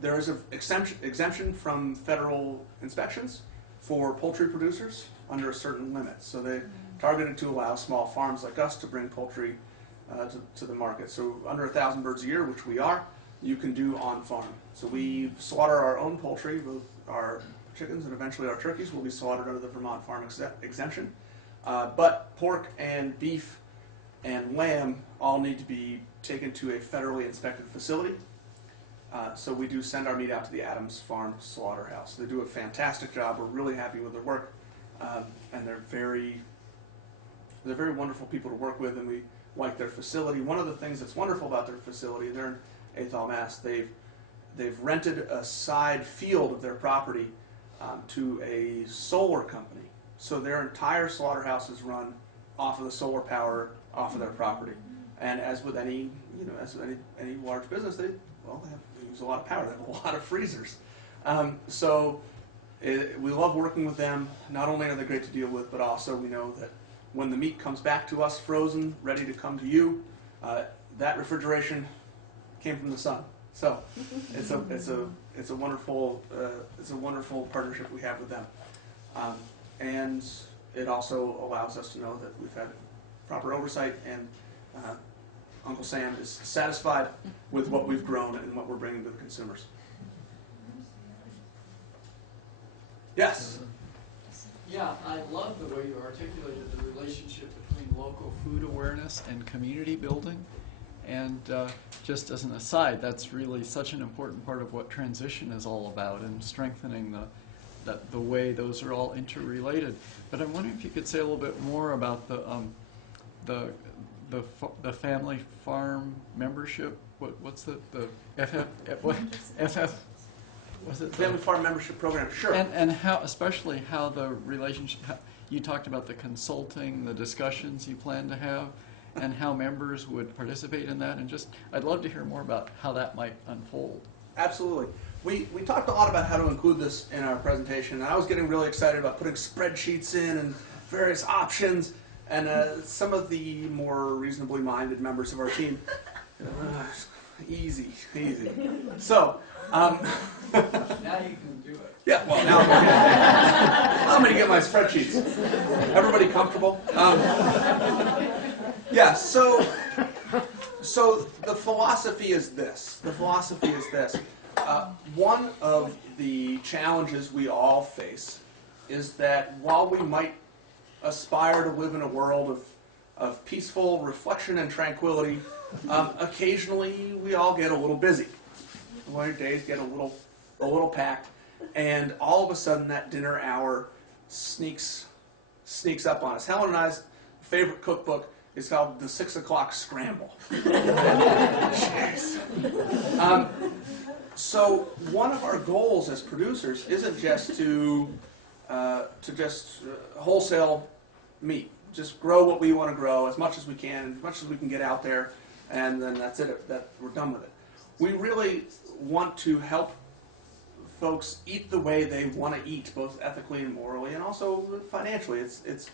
There is an exemption from federal inspections for poultry producers under a certain limit. So they targeted to allow small farms like us to bring poultry to the market. So under 1,000 birds a year, which we are, you can do on farm. So we slaughter our own poultry, both our chickens and eventually our turkeys will be slaughtered under the Vermont farm exemption. But pork and beef and lamb all need to be taken to a federally inspected facility. So we do send our meat out to the Adams Farm Slaughterhouse. They do a fantastic job. We're really happy with their work, and they're very wonderful people to work with, and we like their facility. One of the things that's wonderful about their facility, they're in Athol, Mass. They've rented a side field of their property to a solar company. So their entire slaughterhouse is run off of the solar power off of their property. And as with any large business, they use a lot of power. They have a lot of freezers. We love working with them. Not only are they great to deal with, but also we know that when the meat comes back to us frozen, ready to come to you, that refrigeration came from the sun. So it's a wonderful partnership we have with them, and it also allows us to know that we've had proper oversight, and Uncle Sam is satisfied with what we've grown and what we're bringing to the consumers. Yes. Yeah, I love the way you articulated the relationship between local food awareness and community building. And just as an aside, that's really such an important part of what transition is all about, and strengthening the way those are all interrelated. But I'm wondering if you could say a little bit more about the family farm membership. What's the FF? What FF? Was it Family Farm Membership Program, sure. And how, especially how the relationship, you talked about the consulting, the discussions you plan to have, and how members would participate in that, and just, I'd love to hear more about how that might unfold. Absolutely. We talked a lot about how to include this in our presentation, and I was getting really excited about putting spreadsheets in and various options, and some of the more reasonably minded members of our team, easy. So, Now you can do it. yeah, well, now allow me to get my spreadsheets. Everybody comfortable? Yeah, so the philosophy is this. One of the challenges we all face is that while we might aspire to live in a world of peaceful reflection and tranquility, occasionally we all get a little busy. Our days get a little packed, and all of a sudden that dinner hour sneaks up on us. Helen and I's favorite cookbook is called The 6 O'Clock Scramble. So one of our goals as producers isn't just to wholesale meat. Just grow what we want to grow as much as we can, as much as we can get out there, and then that's it. That we're done with it. We really want to help folks eat the way they want to eat, both ethically and morally, and also financially. It's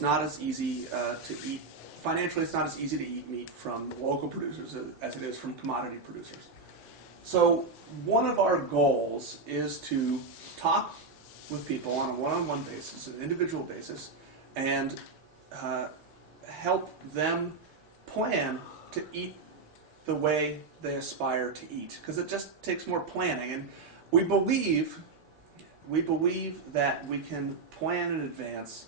not as easy to eat. Financially, it's not as easy to eat meat from local producers as it is from commodity producers. So one of our goals is to talk with people on a one-on-one basis, an individual basis, and help them plan to eat the way they aspire to eat, because it just takes more planning. And we believe that we can plan in advance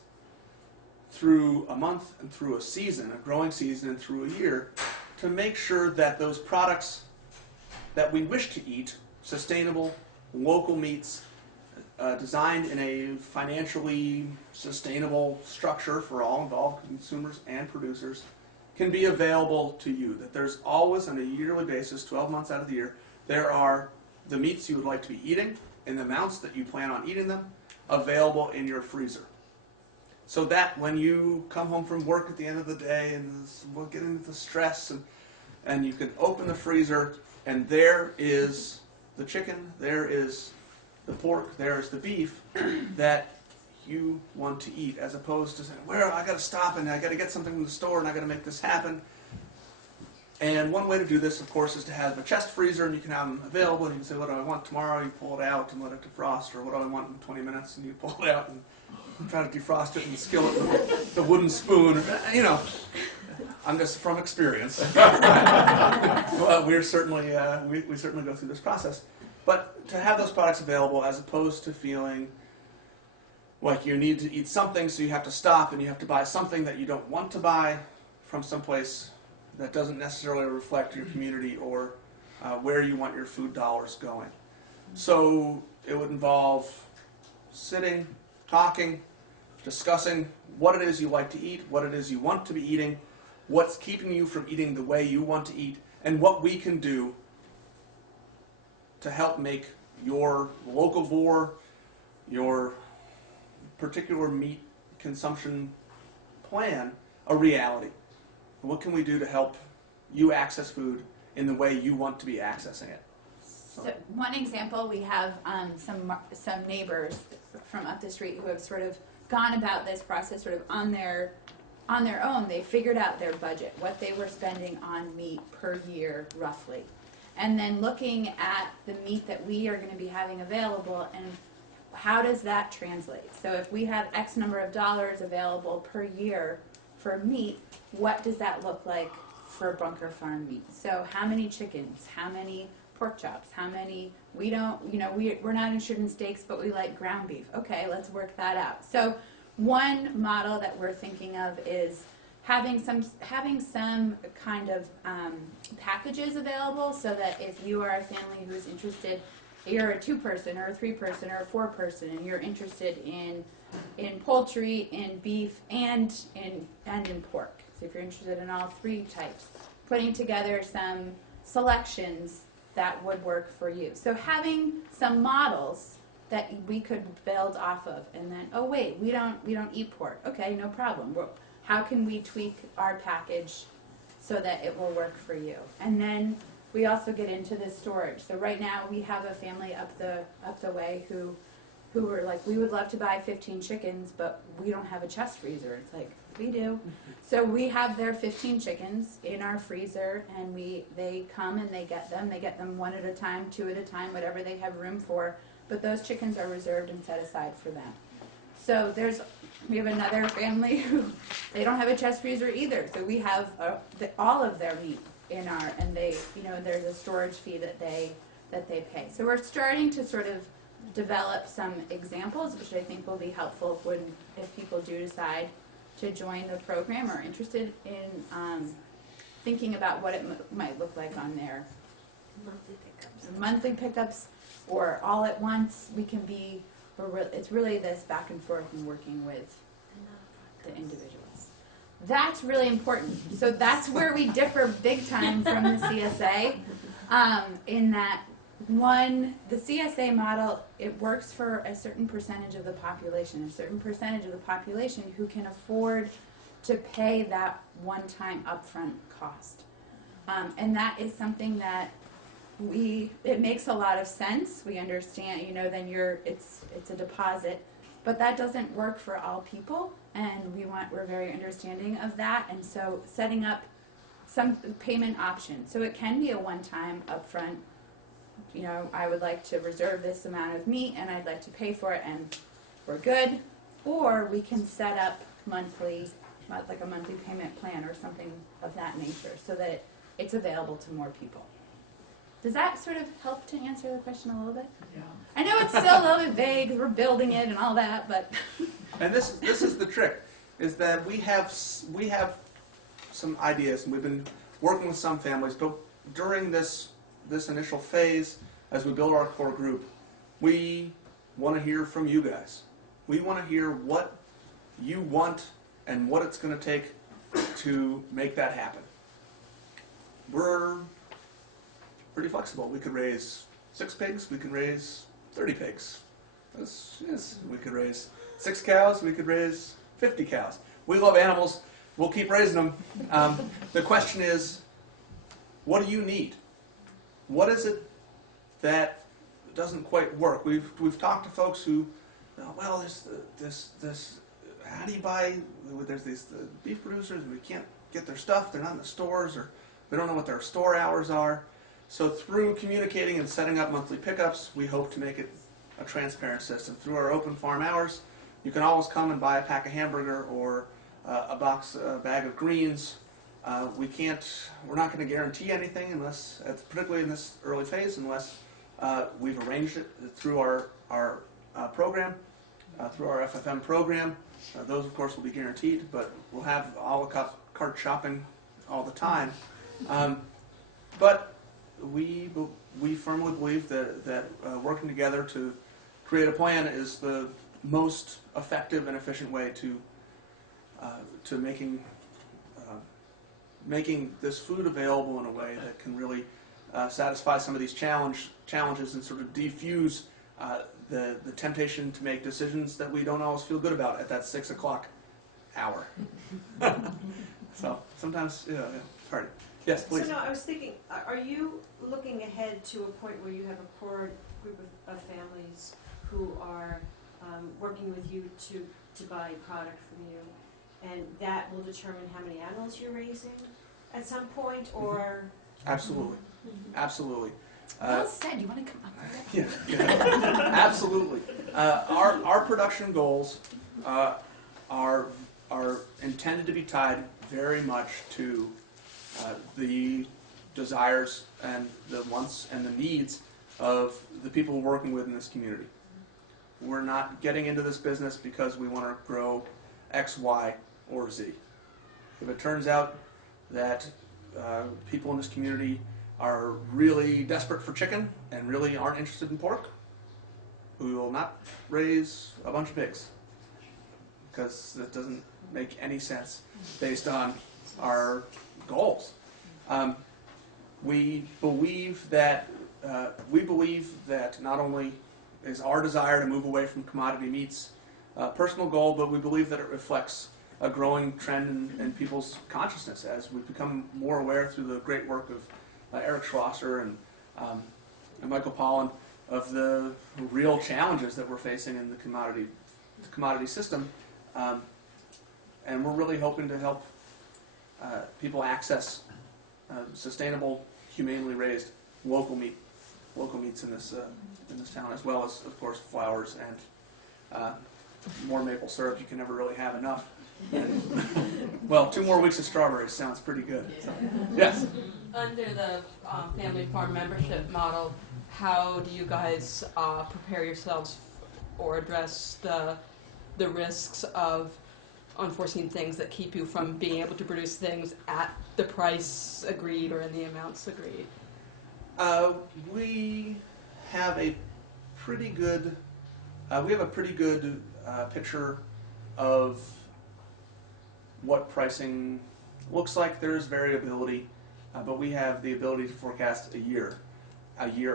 through a month and through a season, a growing season, and through a year, to make sure that those products that we wish to eat, sustainable, local meats, designed in a financially sustainable structure for all involved consumers and producers, can be available to you. That there's always, on a yearly basis, 12 months out of the year, there are the meats you would like to be eating in the amounts that you plan on eating them available in your freezer. So that when you come home from work at the end of the day and we'll get into the stress, and you can open the freezer and there is the chicken, there is the pork, there is the beef that you want to eat, as opposed to saying, well, I got to stop and I got to get something from the store and I got to make this happen. And one way to do this, of course, is to have a chest freezer, and you can have them available, and you can say, what do I want tomorrow? You pull it out and let it defrost, or what do I want in 20 minutes? And you pull it out and try to defrost it in the skillet with the wooden spoon. You know, I'm just from experience. Well, we certainly go through this process. But to have those products available, as opposed to feeling like you need to eat something, so you have to stop and you have to buy something that you don't want to buy from someplace that doesn't necessarily reflect your community or where you want your food dollars going. So it would involve sitting, talking, discussing what it is you like to eat, what it is you want to be eating, what's keeping you from eating the way you want to eat, and what we can do to help make your locavore, your particular meat consumption plan a reality. What can we do to help you access food in the way you want to be accessing it? So one example, we have some neighbors from up the street who have sort of gone about this process sort of on their own. They figured out their budget, what they were spending on meat per year roughly, and then looking at the meat that we are going to be having available and how does that translate. So if we have X number of dollars available per year for meat, what does that look like for Bunker Farm meat? So how many chickens, how many pork chops? How many, we don't, we're not interested in steaks, but we like ground beef. Okay, let's work that out. So one model that we're thinking of is having some kind of packages available, so that if you are a family who's interested, you're a 2-person or a 3-person or a 4-person, and you're interested in poultry, in beef, and in pork. So if you're interested in all 3 types, putting together some selections that would work for you. So having some models that we could build off of, and then, oh wait, we don't eat pork. Okay, no problem. How can we tweak our package so that it will work for you? And then we also get into the storage. So right now we have a family up the way who were like, we would love to buy 15 chickens, but we don't have a chest freezer. It's like, we do. So we have their 15 chickens in our freezer, and they come and they get them 1 at a time, 2 at a time, whatever they have room for. But those chickens are reserved and set aside for them. So we have another family who, they don't have a chest freezer either. So we have all of their meat in our, and they, there's a storage fee that they pay. So we're starting to sort of develop some examples, which I think will be helpful if people do decide to join the program or interested in thinking about what it might look like on their monthly pickups or all at once. It's really this back and forth and working with the individuals. That's really important. So that's where we differ big time from the CSA, in that the CSA model, it works for a certain percentage of the population, who can afford to pay that one-time upfront cost. And that is something that it makes a lot of sense. We understand, then it's a deposit, but that doesn't work for all people, and we're very understanding of that. And so setting up some payment options, so it can be a one-time upfront. I would like to reserve this amount of meat, and I'd like to pay for it, and we're good. Or we can set up monthly, like a monthly payment plan or something of that nature, so that it's available to more people. Does that sort of help to answer the question a little bit? Yeah. I know it's still a little bit vague, 'cause we're building it and all that, but. And this is the trick, is that we have some ideas, and we've been working with some families, but during this initial phase, as we build our core group, we want to hear from you guys. We want to hear what you want and what it's going to take to make that happen. We're pretty flexible. We could raise 6 pigs, we could raise 30 pigs. We could raise 6 cows, we could raise 50 cows. We love animals, we'll keep raising them. The question is, what do you need? What is it that doesn't quite work? We've talked to folks who, well, this how do you buy, there's these beef producers, and we can't get their stuff, they're not in the stores, or we don't know what their store hours are. So through communicating and setting up monthly pickups, we hope to make it a transparent system. Through our open farm hours, you can always come and buy a pack of hamburger or a bag of greens. We're not going to guarantee anything unless, particularly in this early phase, unless we've arranged it through our program, through our FFM program. Those, of course, will be guaranteed, but we'll have a la carte shopping all the time. But we firmly believe that working together to create a plan is the most effective and efficient way to making this food available in a way that can really satisfy some of these challenges and sort of defuse the temptation to make decisions that we don't always feel good about at that 6 o'clock hour. So sometimes, it's hard. Yes, please. So no, I was thinking, are you looking ahead to a point where you have a core group of families who are working with you to buy product from you, and that will determine how many animals you're raising at some point, or? Absolutely. Absolutely. Well said. You want to come up with that? Yeah. Absolutely. Our production goals are intended to be tied very much to the desires and the wants and the needs of the people we're working with in this community. We're not getting into this business because we want to grow X, Y, or Z. If it turns out that people in this community are really desperate for chicken and really aren't interested in pork, we will not raise a bunch of pigs, because that doesn't make any sense based on our goals. We believe that not only is our desire to move away from commodity meats a personal goal, but we believe that it reflects a growing trend in people's consciousness as we become more aware through the great work of Eric Schlosser and Michael Pollan of the real challenges that we're facing in the commodity system. And we're really hoping to help people access sustainable, humanely raised local meats in this town, as well as, of course, flowers and more maple syrup. You can never really have enough. And, well, 2 more weeks of strawberries sounds pretty good. So, yes. Under the family farm membership model, how do you guys prepare yourselves or address the risks of unforeseen things that keep you from being able to produce things at the price agreed or in the amounts agreed? We have a pretty good picture of what pricing looks like. There's variability, but we have the ability to forecast a year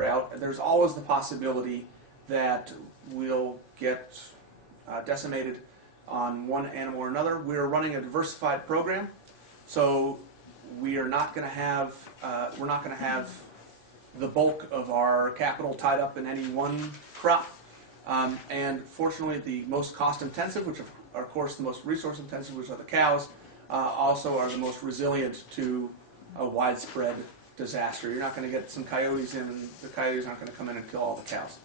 out. There's always the possibility that we'll get decimated on one animal or another. We're running a diversified program, so we're not going to have the bulk of our capital tied up in any one crop. And fortunately, the most cost-intensive, which are, of course, the most resource-intensive, which are the cows, also are the most resilient to a widespread disaster. You're not going to get some coyotes in, and the coyotes aren't going to come in and kill all the cows.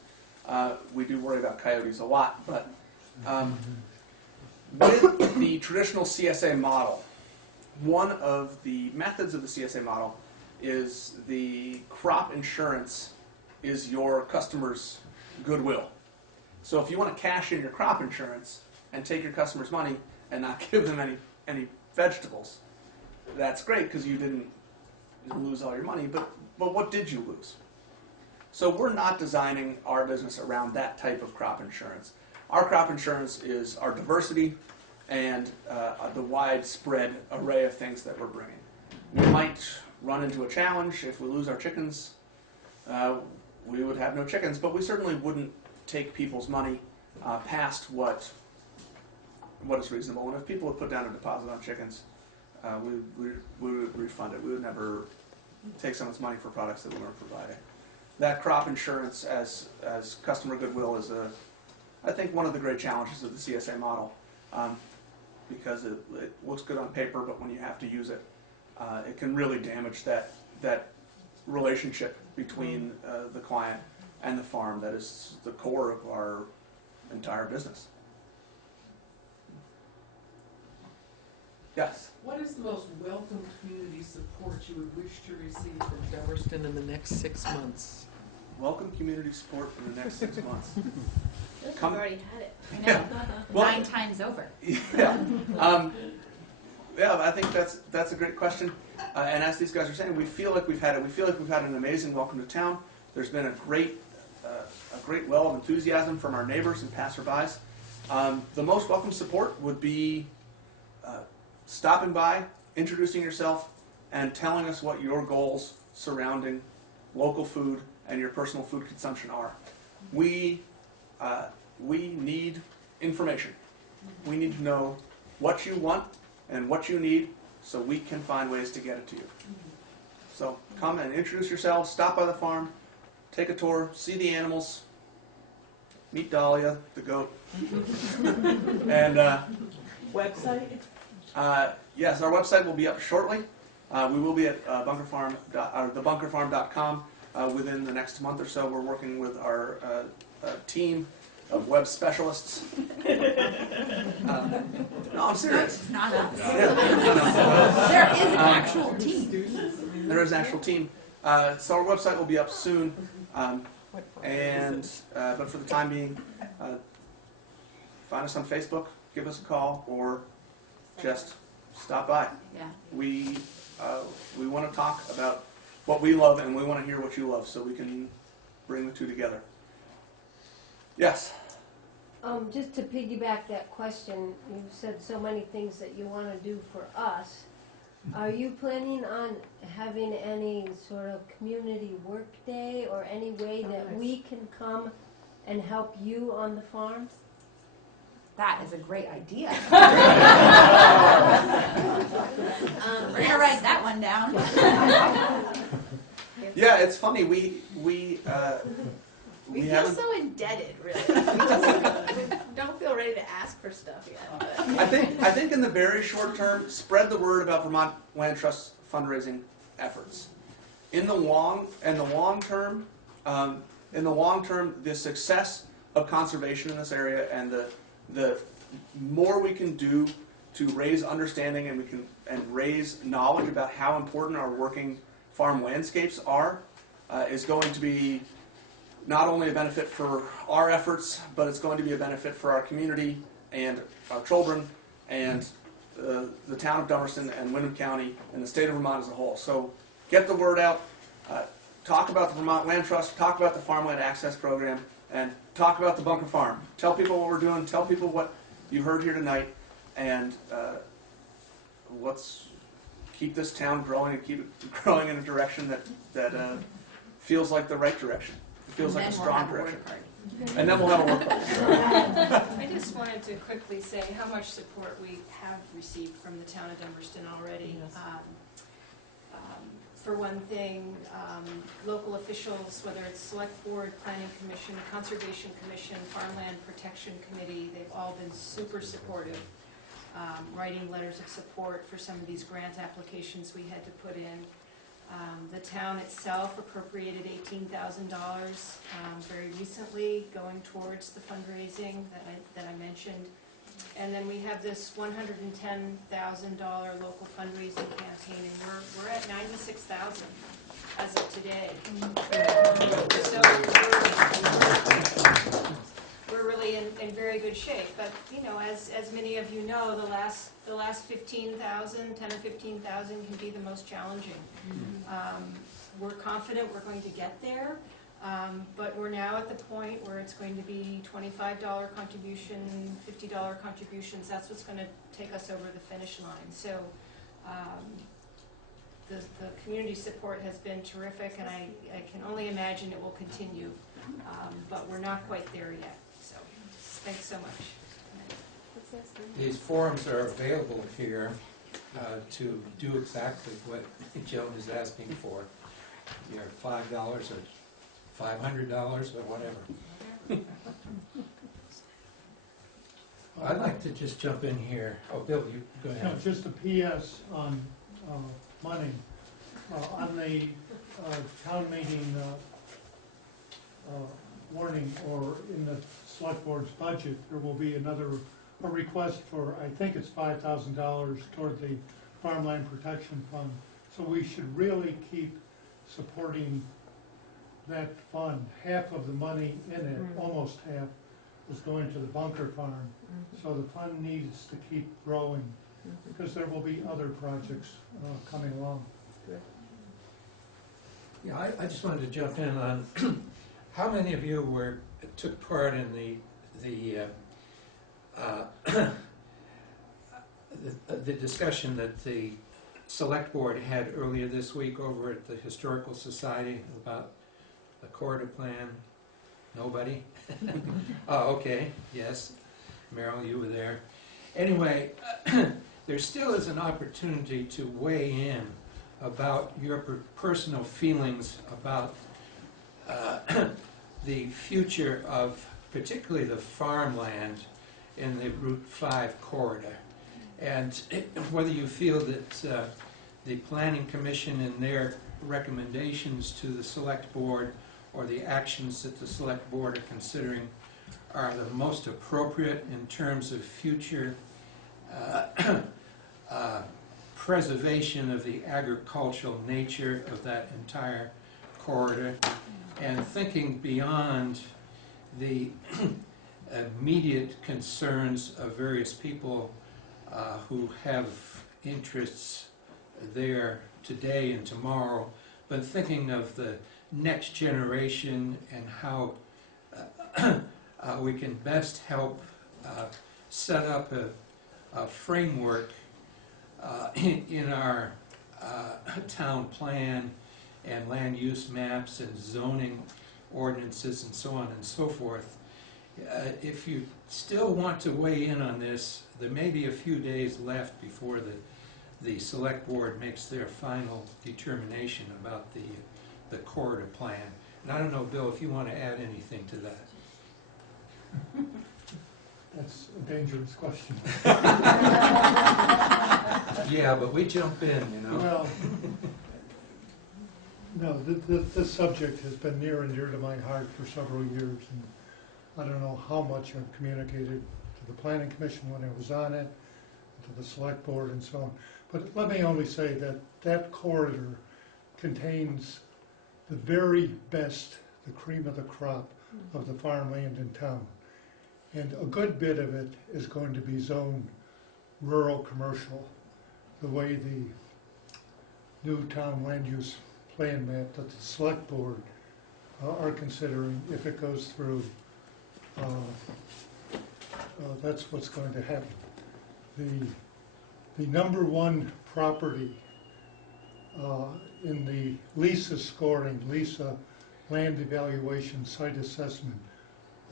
We do worry about coyotes a lot, but with the traditional CSA model, one of the methods of the CSA model is the crop insurance is your customer's goodwill. So if you want to cash in your crop insurance and take your customer's money and not give them any vegetables, that's great because you didn't lose all your money, but what did you lose? So we're not designing our business around that type of crop insurance. Our crop insurance is our diversity and the widespread array of things that we're bringing. We might run into a challenge if we lose our chickens. We would have no chickens, but we certainly wouldn't take people's money past what is reasonable. And if people would put down a deposit on chickens, we would refund it. We would never take someone's money for products that we weren't providing. That crop insurance as customer goodwill is, I think, one of the great challenges of the CSA model, because it looks good on paper, but when you have to use it, it can really damage that relationship between the client and the farm that is the core of our entire business. Yes? What is the most welcome community support you would wish to receive from Dummerston in the next 6 months? Welcome community support in the next 6 months. We've already had it. I know. Well, 9 times over. Yeah. Yeah, I think that's a great question. And as these guys are saying, we feel like we've had it. We feel like we've had an amazing welcome to town. There's been a great well of enthusiasm from our neighbors and passerbys. The most welcome support would be stopping by, introducing yourself, and telling us what your goals surrounding local food and your personal food consumption are. We need information. We need to know what you want and what you need so we can find ways to get it to you. So come and introduce yourselves, stop by the farm, take a tour, see the animals, meet Dahlia, the goat. And Website? yes, our website will be up shortly. We will be at thebunkerfarm.com within the next month or so. We're working with our team of web specialists. No, I'm serious. It's not us. Yeah. There is an actual team. There is an actual team. So our website will be up soon. But for the time being, find us on Facebook, give us a call, or just stop by. Yeah. We want to talk about what we love, and we want to hear what you love, so we can bring the two together. Yes. Just to piggyback that question, you said so many things that you want to do for us. Are you planning on having any sort of community work day or any way that we can come and help you on the farm? That is a great idea. We're gonna write that one down. Yeah, it's funny. We We feel haven't. so indebted, really. We just don't feel ready to ask for stuff yet. But. I think in the very short term, spread the word about Vermont Land Trust fundraising efforts. In the long term, the success of conservation in this area and the more we can do to raise understanding and raise knowledge about how important our working farm landscapes are is going to be not only a benefit for our efforts, but it's going to be a benefit for our community and our children and the town of Dummerston and Windham County and the state of Vermont as a whole. So get the word out, talk about the Vermont Land Trust, talk about the Farmland Access Program, and talk about the Bunker Farm. Tell people what we're doing, tell people what you heard here tonight, and let's keep this town growing and keep it growing in a direction that feels like the right direction. It feels like a strong direction. And then we'll have a work party. I just wanted to quickly say how much support we have received from the town of Dummerston already. Yes. For one thing, local officials, whether it's Select Board, Planning Commission, Conservation Commission, Farmland Protection Committee, they've all been super supportive, writing letters of support for some of these grant applications we had to put in. The town itself appropriated $18,000 very recently, going towards the fundraising that I mentioned. And then we have this $110,000 local fundraising campaign, and we're at $96,000 as of today. So we're really in very good shape. But you know, as many of you know, the last 15,000, 10 or 15,000 can be the most challenging. We're confident we're going to get there. But we're now at the point where it's going to be $25 contribution, $50 contributions. That's what's going to take us over the finish line. So the community support has been terrific, and I can only imagine it will continue. But we're not quite there yet. So thanks so much. These forms are available here to do exactly what Joan is asking for. You're $5 or $500 or whatever. I'd like to just jump in here. Oh, Bill, you go ahead. No, just a PS on money. On the town meeting warning, or in the select board's budget, there will be a request for, I think it's $5,000 toward the Farmland Protection Fund. So we should really keep supporting that fund. Half of the money in it, almost half, is going to the Bunker Farm. So the fund needs to keep growing because there will be other projects coming along. Yeah, I just wanted to jump in on how many of you took part in the discussion that the Select Board had earlier this week over at the Historical Society about the corridor plan? Nobody? Oh, okay, yes. Merrill, you were there. Anyway, there still is an opportunity to weigh in about your personal feelings about the future of particularly the farmland in the Route 5 corridor. And whether you feel that the Planning Commission and their recommendations to the Select Board or the actions that the Select Board are considering are the most appropriate in terms of future preservation of the agricultural nature of that entire corridor, and thinking beyond the immediate concerns of various people who have interests there today and tomorrow, but thinking of the next generation and how we can best help set up a framework in our town plan and land use maps and zoning ordinances and so on and so forth. If you still want to weigh in on this, there may be a few days left before the select board makes their final determination about the corridor plan. And I don't know, Bill, if you want to add anything to that. That's a dangerous question. Yeah, but we jump in, you know. Well, no, this subject has been near and dear to my heart for several years, and I don't know how much I've communicated to the Planning Commission when I was on it, to the Select Board and so on. But let me only say that that corridor contains the very best, the cream of the crop of the farmland in town. And a good bit of it is going to be zoned rural commercial, the way the new town land use plan map that the Select Board are considering, if it goes through, that's what's going to happen. The number one property in the LISA scoring, LISA land evaluation site assessment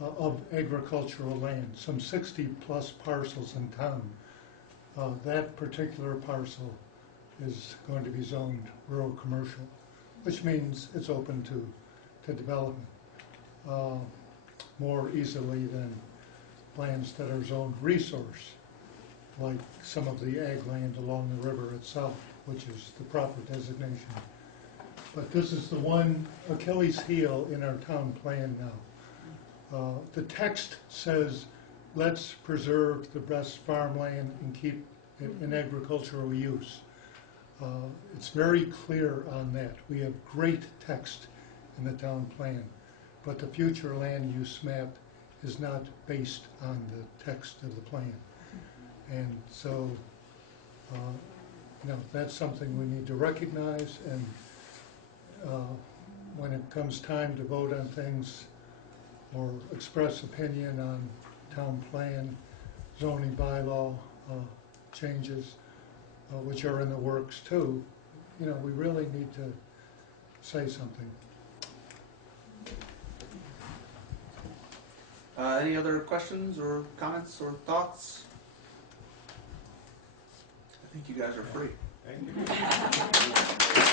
of agricultural land, some 60 plus parcels in town. That particular parcel is going to be zoned rural commercial, which means it's open to development more easily than lands that are zoned resource, like some of the ag land along the river itself, which is the proper designation. But this is the one Achilles heel in our town plan now. The text says, let's preserve the best farmland and keep it in agricultural use. It's very clear on that. We have great text in the town plan, but the future land use map is not based on the text of the plan. And so, that's something we need to recognize, and when it comes time to vote on things or express opinion on town plan, zoning bylaw changes, which are in the works too, we really need to say something. Any other questions or comments or thoughts? I think you guys are free. Thank you.